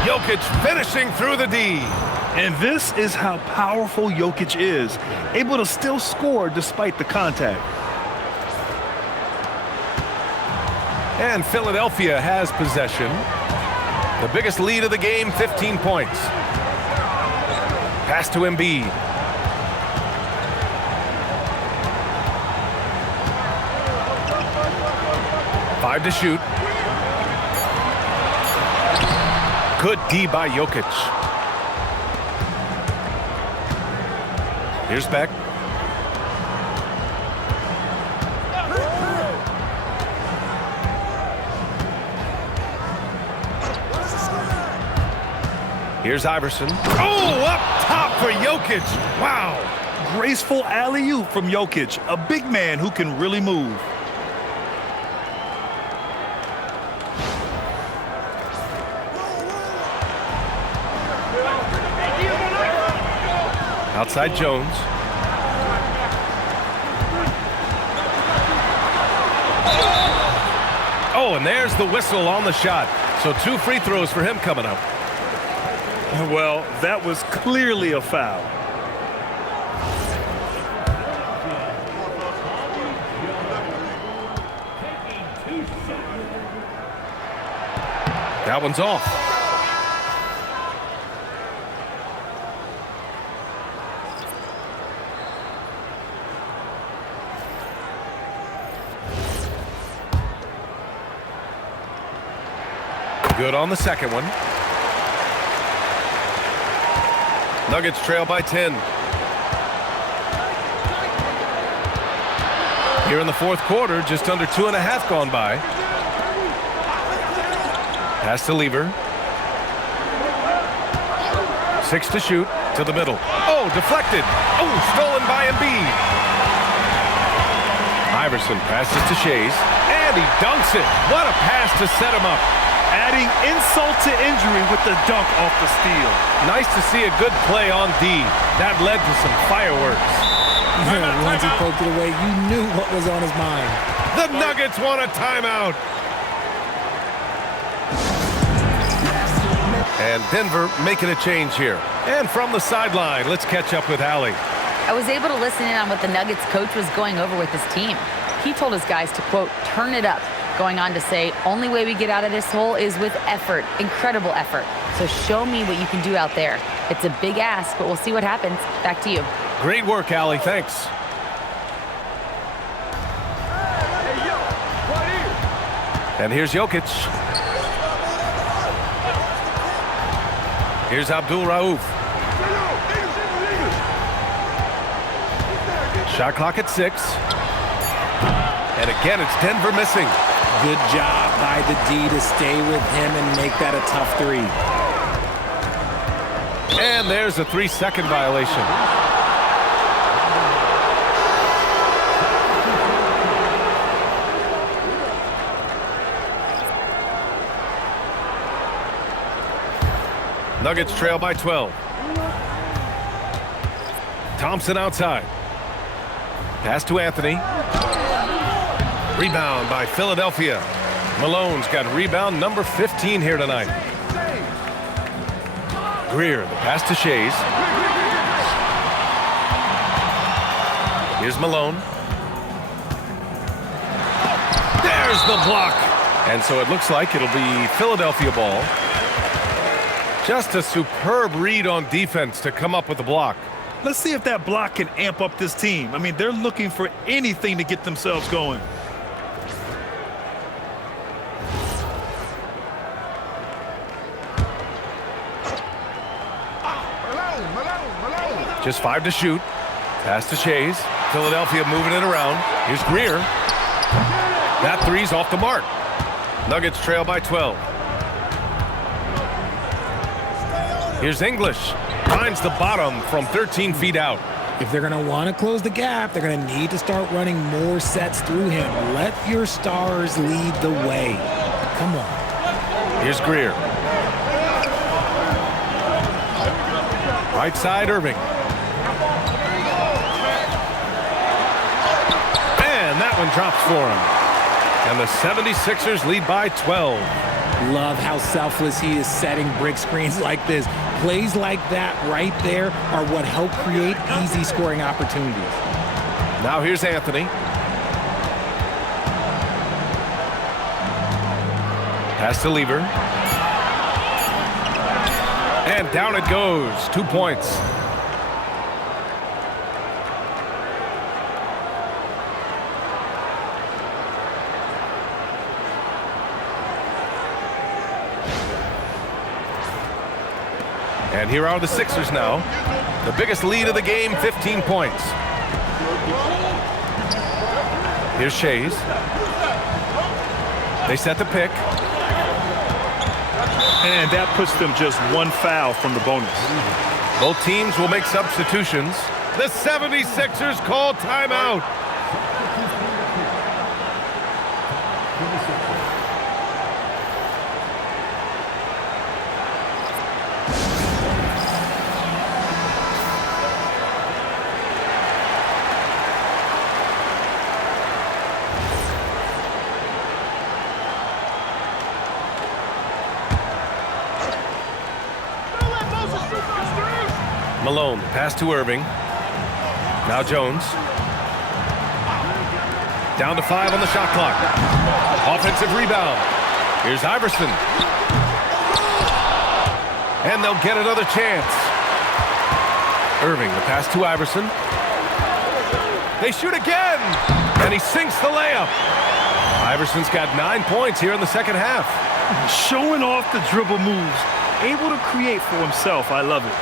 Jokic finishing through the D. And this is how powerful Jokic is, able to still score despite the contact. And Philadelphia has possession. The biggest lead of the game, 15 points. Pass to Embiid. Five to shoot. Good D by Jokic. Here's Beck. Here's Iverson. Oh, up top for Jokic. Wow. Graceful alley-oop from Jokic, a big man who can really move. Outside Jones. Oh, and there's the whistle on the shot. So 2 free throws for him coming up. Well, that was clearly a foul. That one's off. Good on the second one. Nuggets trail by 10. Here in the fourth quarter, just under 2.5 gone by. Pass to Lever. 6 to shoot, to the middle. Oh, deflected. Oh, stolen by Embiid. Iverson passes to Shays, and he dunks it. What a pass to set him up. Adding insult to injury with the dunk off the steal. Nice to see a good play on D. That led to some fireworks. Yeah, once he poked it away, you knew what was on his mind. The Nuggets want a timeout. And Denver making a change here. And from the sideline, let's catch up with Allie. I was able to listen in on what the Nuggets coach was going over with his team. He told his guys to, quote, turn it up. Going on to say, only way we get out of this hole is with effort, incredible effort. So show me what you can do out there. It's a big ask, but we'll see what happens. Back to you. Great work, Allie. Thanks. And here's Jokic. Here's Abdul Rauf. Shot clock at 6. And again, it's Denver missing. Good job by the D to stay with him and make that a tough 3. And there's a 3-second violation. Nuggets trail by 12. Thompson outside. Pass to Anthony. Rebound by Philadelphia. Malone's got rebound number 15 here tonight. Greer, the pass to Shays. Here's Malone. There's the block. And so it looks like it'll be Philadelphia ball. Just a superb read on defense to come up with the block. Let's see if that block can amp up this team. I mean, they're looking for anything to get themselves going. Just 5 to shoot. Pass to Shays. Philadelphia moving it around. Here's Greer. That 3's off the mark. Nuggets trail by 12. Here's English. Finds the bottom from 13 feet out. If they're going to want to close the gap, they're going to need to start running more sets through him. Let your stars lead the way. Come on. Here's Greer. Right side, Irving. And that one drops for him. And the 76ers lead by 12. Love how selfless he is setting brick screens like this. Plays like that right there are what help create easy scoring opportunities. Now here's Anthony. Pass to Lever. And down it goes. 2 points. And here are the Sixers now. The biggest lead of the game, 15 points. Here's Shays. They set the pick. And that puts them just one foul from the bonus. Both teams will make substitutions. The 76ers call timeout. Malone, pass to Irving. Now Jones. Down to 5 on the shot clock. Offensive rebound. Here's Iverson. And they'll get another chance. Irving, the pass to Iverson. They shoot again. And he sinks the layup. Iverson's got 9 points here in the second half. Showing off the dribble moves. Able to create for himself. I love it.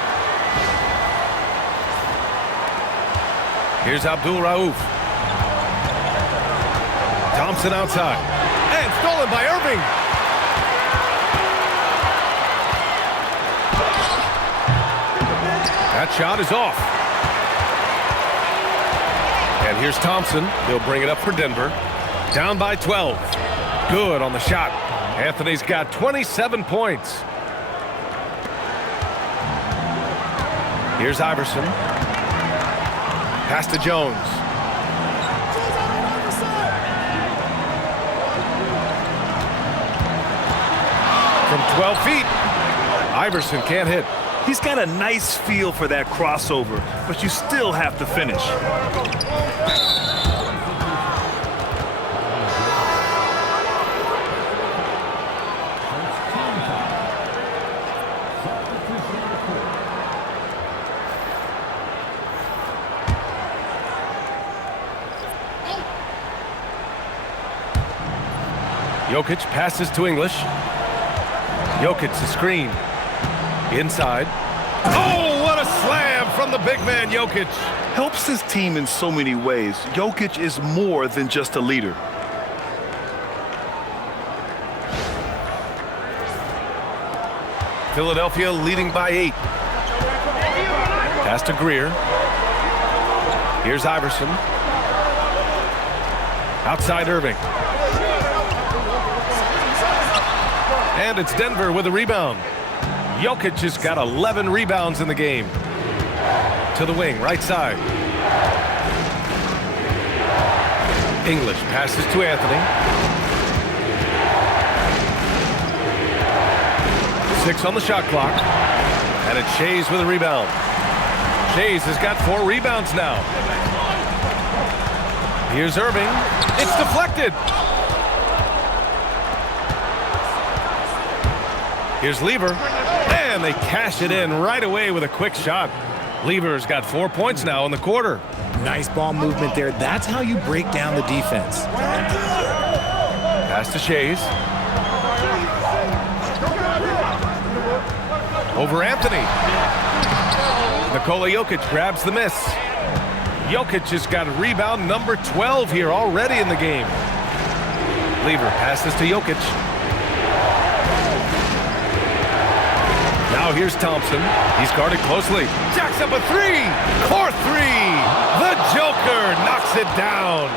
Here's Abdul Rauf. Thompson outside. And stolen by Irving. That shot is off. And here's Thompson. He'll bring it up for Denver. Down by 12. Good on the shot. Anthony's got 27 points. Here's Iverson. Pass to Jones. From 12 feet, Iverson can't hit. He's got a nice feel for that crossover, but you still have to finish. Jokic passes to English. Jokic the screen. Inside. Oh, what a slam from the big man, Jokic. Helps his team in so many ways. Jokic is more than just a leader. Philadelphia leading by 8. Pass to Greer. Here's Iverson. Outside Irving. And it's Denver with a rebound. Jokic has got 11 rebounds in the game. To the wing, right side. English passes to Anthony. 6 on the shot clock. And it's Shays with a rebound. Shays has got 4 rebounds now. Here's Irving. It's deflected. Here's Lever. And they cash it in right away with a quick shot. Lever's got 4 points now in the quarter. Nice ball movement there. That's how you break down the defense. Pass to Shays. Over Anthony. Nikola Jokic grabs the miss. Jokic has got rebound number 12 here already in the game. Lever passes to Jokic. Now here's Thompson. He's guarded closely. Jacks up a 3. For 3. The Joker knocks it down.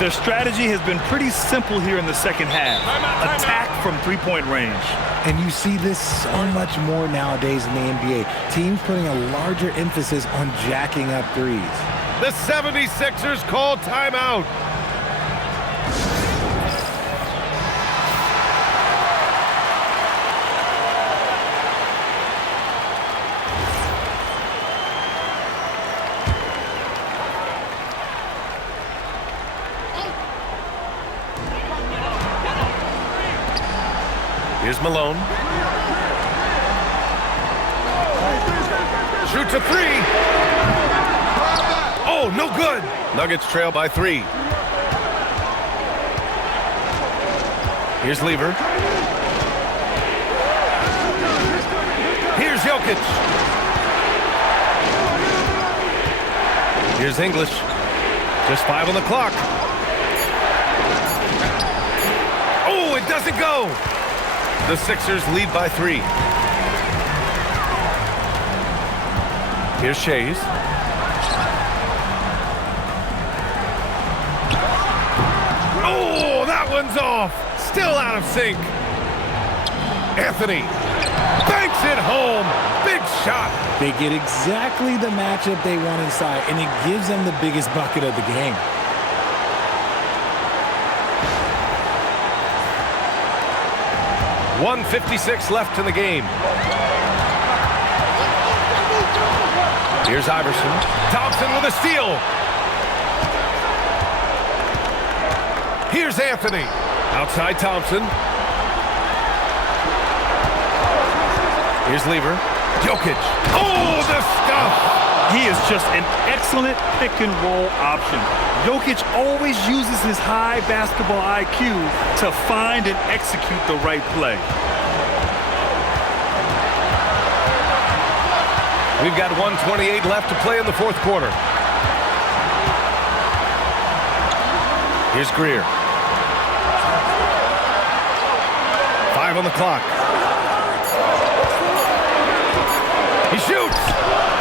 Their strategy has been pretty simple here in the second half. Attack from three-point range. And you see this so much more nowadays in the NBA. Teams putting a larger emphasis on jacking up threes. The 76ers call timeout. Here's Malone. Shoots a three. Oh, no good. Nuggets trail by 3. Here's Lever. Here's Jokic. Here's English. Just 5 on the clock. Oh, it doesn't go. The Sixers lead by 3. Here's Shays. Oh, that one's off. Still out of sync. Anthony banks it home. Big shot. They get exactly the matchup they want inside, and it gives them the biggest bucket of the game. .156 left in the game. Here's Iverson. Thompson with a steal. Here's Anthony. Outside Thompson. Here's Lever. Jokic. Oh, the stuff. He is just an excellent pick-and-roll option. Jokic always uses his high basketball IQ to find and execute the right play. We've got 1:28 left to play in the fourth quarter. Here's Greer. 5 on the clock. He shoots.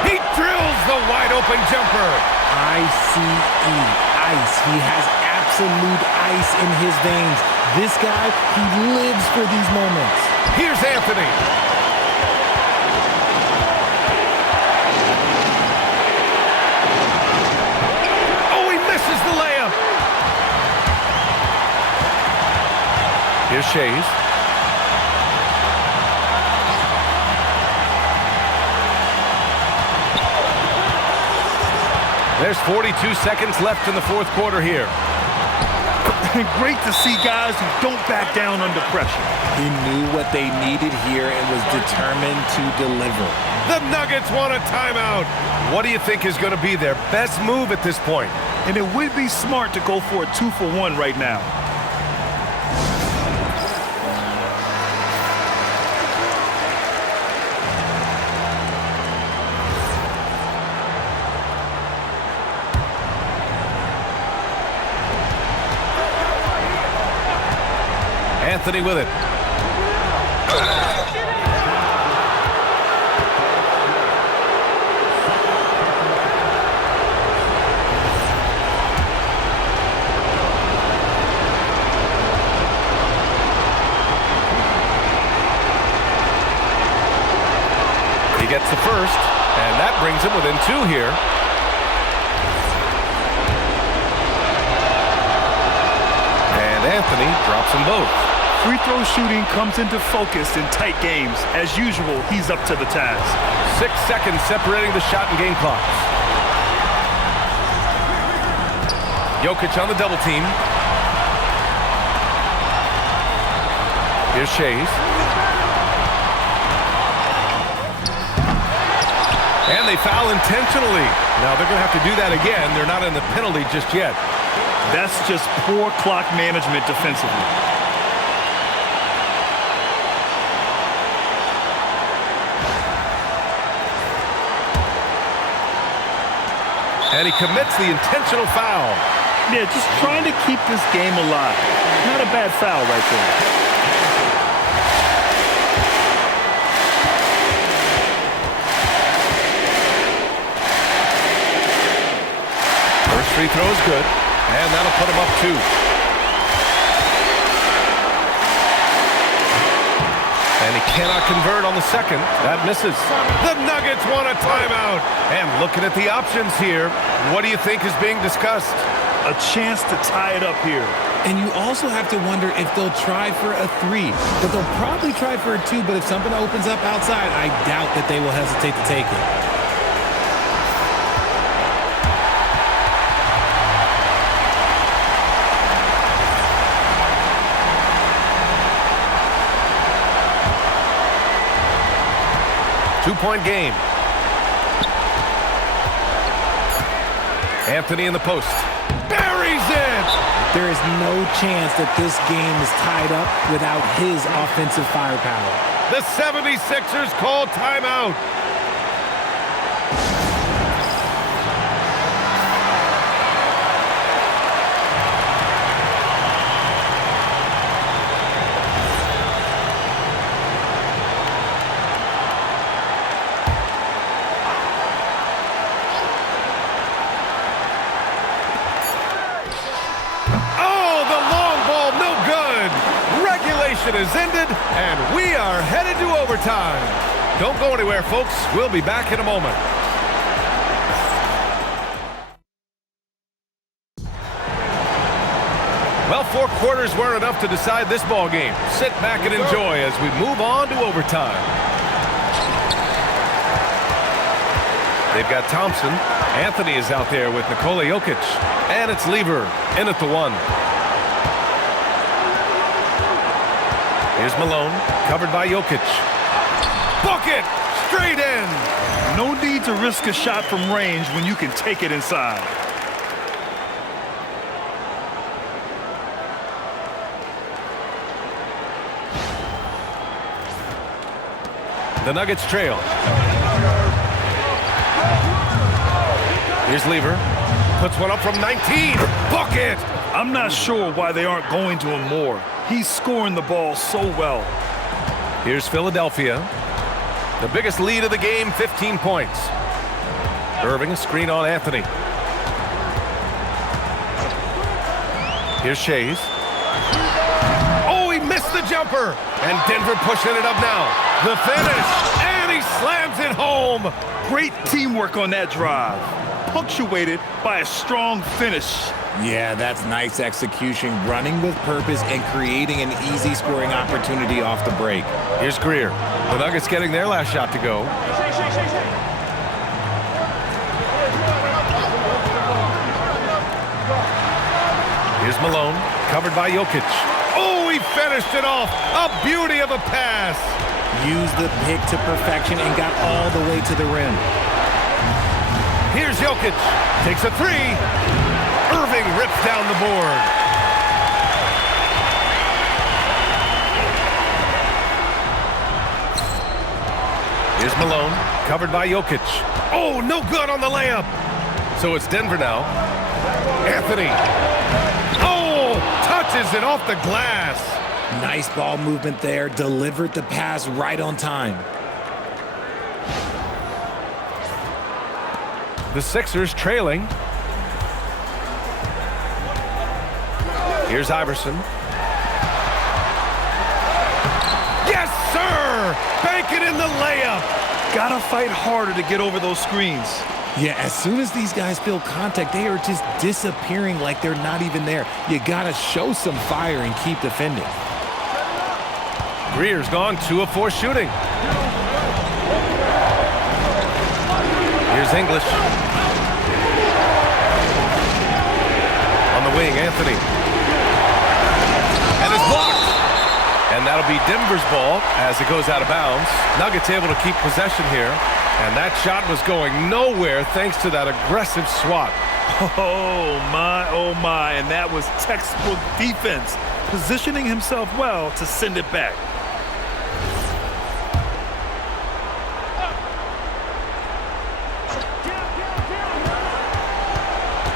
He drills the wide-open jumper. ICE, ice. He has absolute ice in his veins. This guy, he lives for these moments. Here's Anthony. Oh, he misses the layup. Here's Shays. There's 42 seconds left in the fourth quarter here. Great to see guys who don't back down under pressure. He knew what they needed here and was determined to deliver. The Nuggets want a timeout. What do you think is going to be their best move at this point? And it would be smart to go for a 2-for-1 right now. Anthony with it. He gets the first, and that brings him within 2 here. And Anthony drops them both. Free throw shooting comes into focus in tight games. As usual, he's up to the task. 6 seconds separating the shot and game clocks. Jokic on the double team. Here's Shays. And they foul intentionally. Now they're going to have to do that again. They're not in the penalty just yet. That's just poor clock management defensively. And he commits the intentional foul. Yeah, just trying to keep this game alive. Not a bad foul right there. First free throw is good, and that'll put him up 2. And he cannot convert on the second. That misses. The Nuggets want a timeout. And looking at the options here, what do you think is being discussed? A chance to tie it up here. And you also have to wonder if they'll try for a 3. But they'll probably try for a 2, but if something opens up outside, I doubt that they will hesitate to take it. 2-point game. Anthony in the post. Buries it! There is no chance that this game is tied up without his offensive firepower. The 76ers call timeout. Is ended, and we are headed to overtime. Don't go anywhere, folks. We'll be back in a moment. Well, 4 quarters weren't enough to decide this ball game. Sit back and enjoy as we move on to overtime. They've got Thompson. Anthony is out there with Nikola Jokic, and it's Lever in at the 1. Here's Malone, covered by Jokic. Bucket! Straight in! No need to risk a shot from range when you can take it inside. The Nuggets trail. Here's Lever. Puts one up from 19. Bucket! I'm not sure why they aren't going to him more. He's scoring the ball so well. Here's Philadelphia. The biggest lead of the game, 15 points. Irving, a screen on Anthony. Here's Shays. Oh, he missed the jumper. And Denver pushing it up now. The finish. And he slams it home. Great teamwork on that drive, punctuated by a strong finish. Yeah, that's nice execution, running with purpose and creating an easy scoring opportunity off the break. Here's Greer. The Nuggets getting their last shot to go. Here's Malone, covered by Jokic. Oh, he finished it off. A beauty of a pass. Used the pick to perfection and got all the way to the rim. Here's Jokic. Takes a 3. Irving rips down the board. Here's Malone, covered by Jokic. Oh, no good on the layup. So it's Denver now. Anthony. Oh, touches it off the glass. Nice ball movement there. Delivered the pass right on time. The Sixers trailing. Here's Iverson. Yes, sir! Bank it in the layup. Gotta fight harder to get over those screens. Yeah, as soon as these guys feel contact, they are just disappearing like they're not even there. You gotta show some fire and keep defending. Greer's gone 2 of 4 shooting. Here's English. On the wing, Anthony. And it's blocked. And that'll be Denver's ball as it goes out of bounds. Nuggets able to keep possession here. And that shot was going nowhere thanks to that aggressive swat. Oh my, and that was textbook defense, positioning himself well to send it back.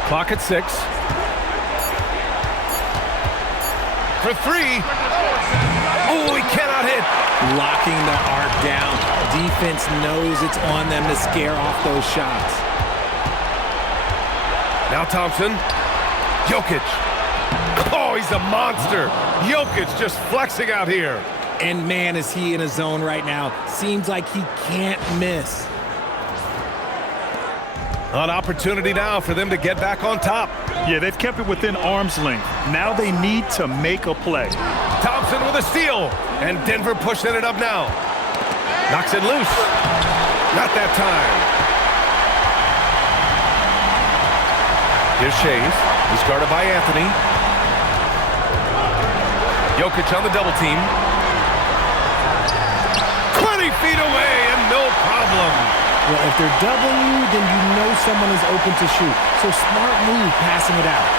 Clock at 6. For 3. Oh, he cannot hit. Locking the arc down. Defense knows it's on them to scare off those shots. Now Thompson. Jokic. Oh, he's a monster. Jokic just flexing out here. And man, is he in a zone right now. Seems like he can't miss. An opportunity now for them to get back on top. Yeah, they've kept it within arm's length. Now they need to make a play. Thompson with a steal. And Denver pushing it up now. Knocks it loose. Not that time. Here's Shays. He's guarded by Anthony. Jokic on the double team. 20 feet away and no problem. Well, if they're doubling you, then you know someone is open to shoot. So smart move passing it out.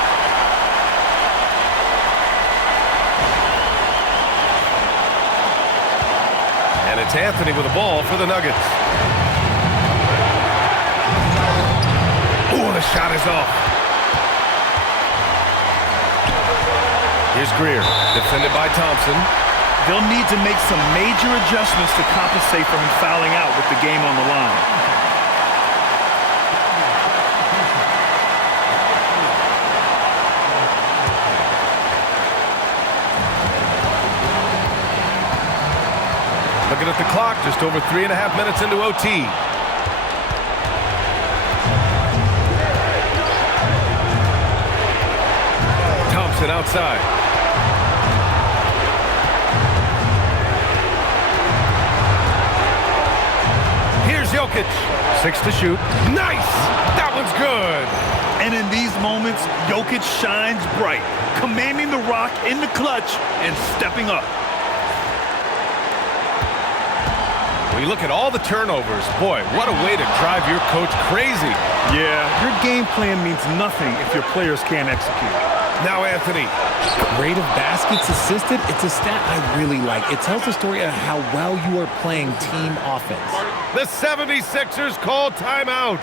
And it's Anthony with the ball for the Nuggets. Oh, the shot is off. Here's Greer, defended by Thompson. They'll need to make some major adjustments to compensate for him fouling out with the game on the line. Looking at the clock, just over 3.5 minutes into OT. Thompson outside. Here's Jokic. 6 to shoot. Nice! That one's good. And in these moments, Jokic shines bright, commanding the rock in the clutch and stepping up. When you look at all the turnovers, boy, what a way to drive your coach crazy. Yeah, your game plan means nothing if your players can't execute. Now Anthony. Rate of baskets assisted, it's a stat I really like. It tells the story of how well you are playing team offense. The 76ers call timeout.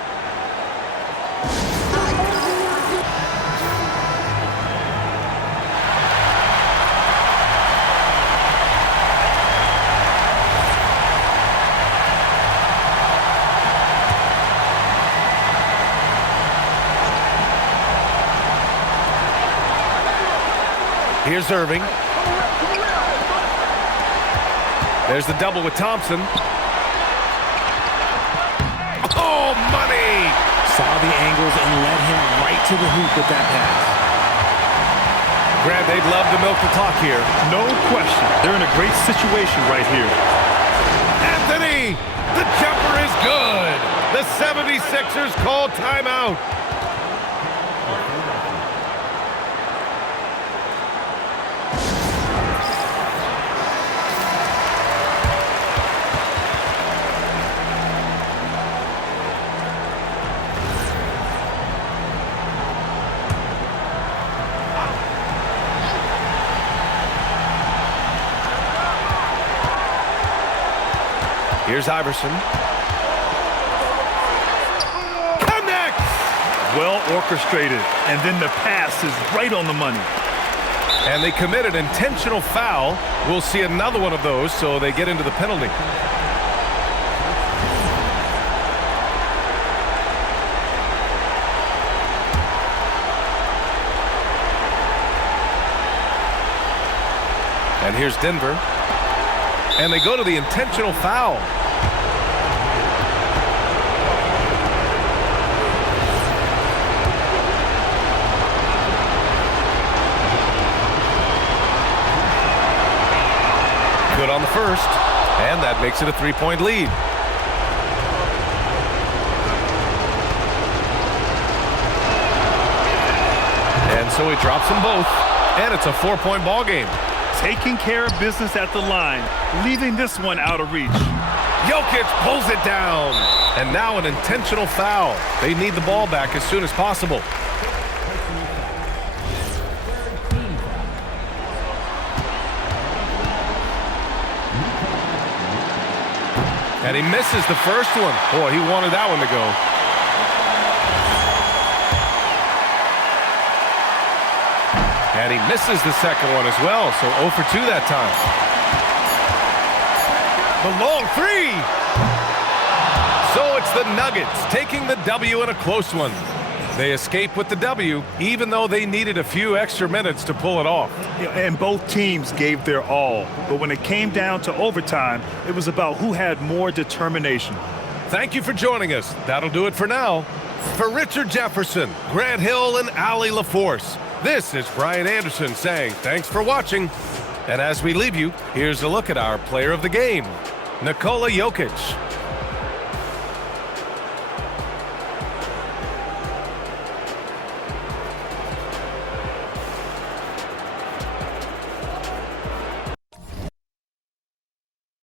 Here's Irving. There's the double with Thompson. Oh, money! Saw the angles and led him right to the hoop with that pass. Grant, they'd love to milk the clock here. No question. They're in a great situation right here. Anthony! The jumper is good! The 76ers call timeout. Here's Iverson. Connects! Well orchestrated, and then the pass is right on the money. And they commit an intentional foul. We'll see another one of those, so they get into the penalty. And here's Denver. And they go to the intentional foul. Good on the first, and that makes it a 3-point lead. And so he drops them both, and it's a 4-point ball game. Taking care of business at the line, leaving this one out of reach. Jokic pulls it down, and now an intentional foul. They need the ball back as soon as possible. And he misses the first one. Boy, he wanted that one to go. And he misses the second one as well, so 0 for 2 that time. The long three! So it's the Nuggets taking the W in a close one. They escape with the W, even though they needed a few extra minutes to pull it off. And both teams gave their all. But when it came down to overtime, it was about who had more determination. Thank you for joining us. That'll do it for now. For Richard Jefferson, Grant Hill, and Allie LaForce, this is Brian Anderson saying thanks for watching. And as we leave you, here's a look at our player of the game, Nikola Jokic.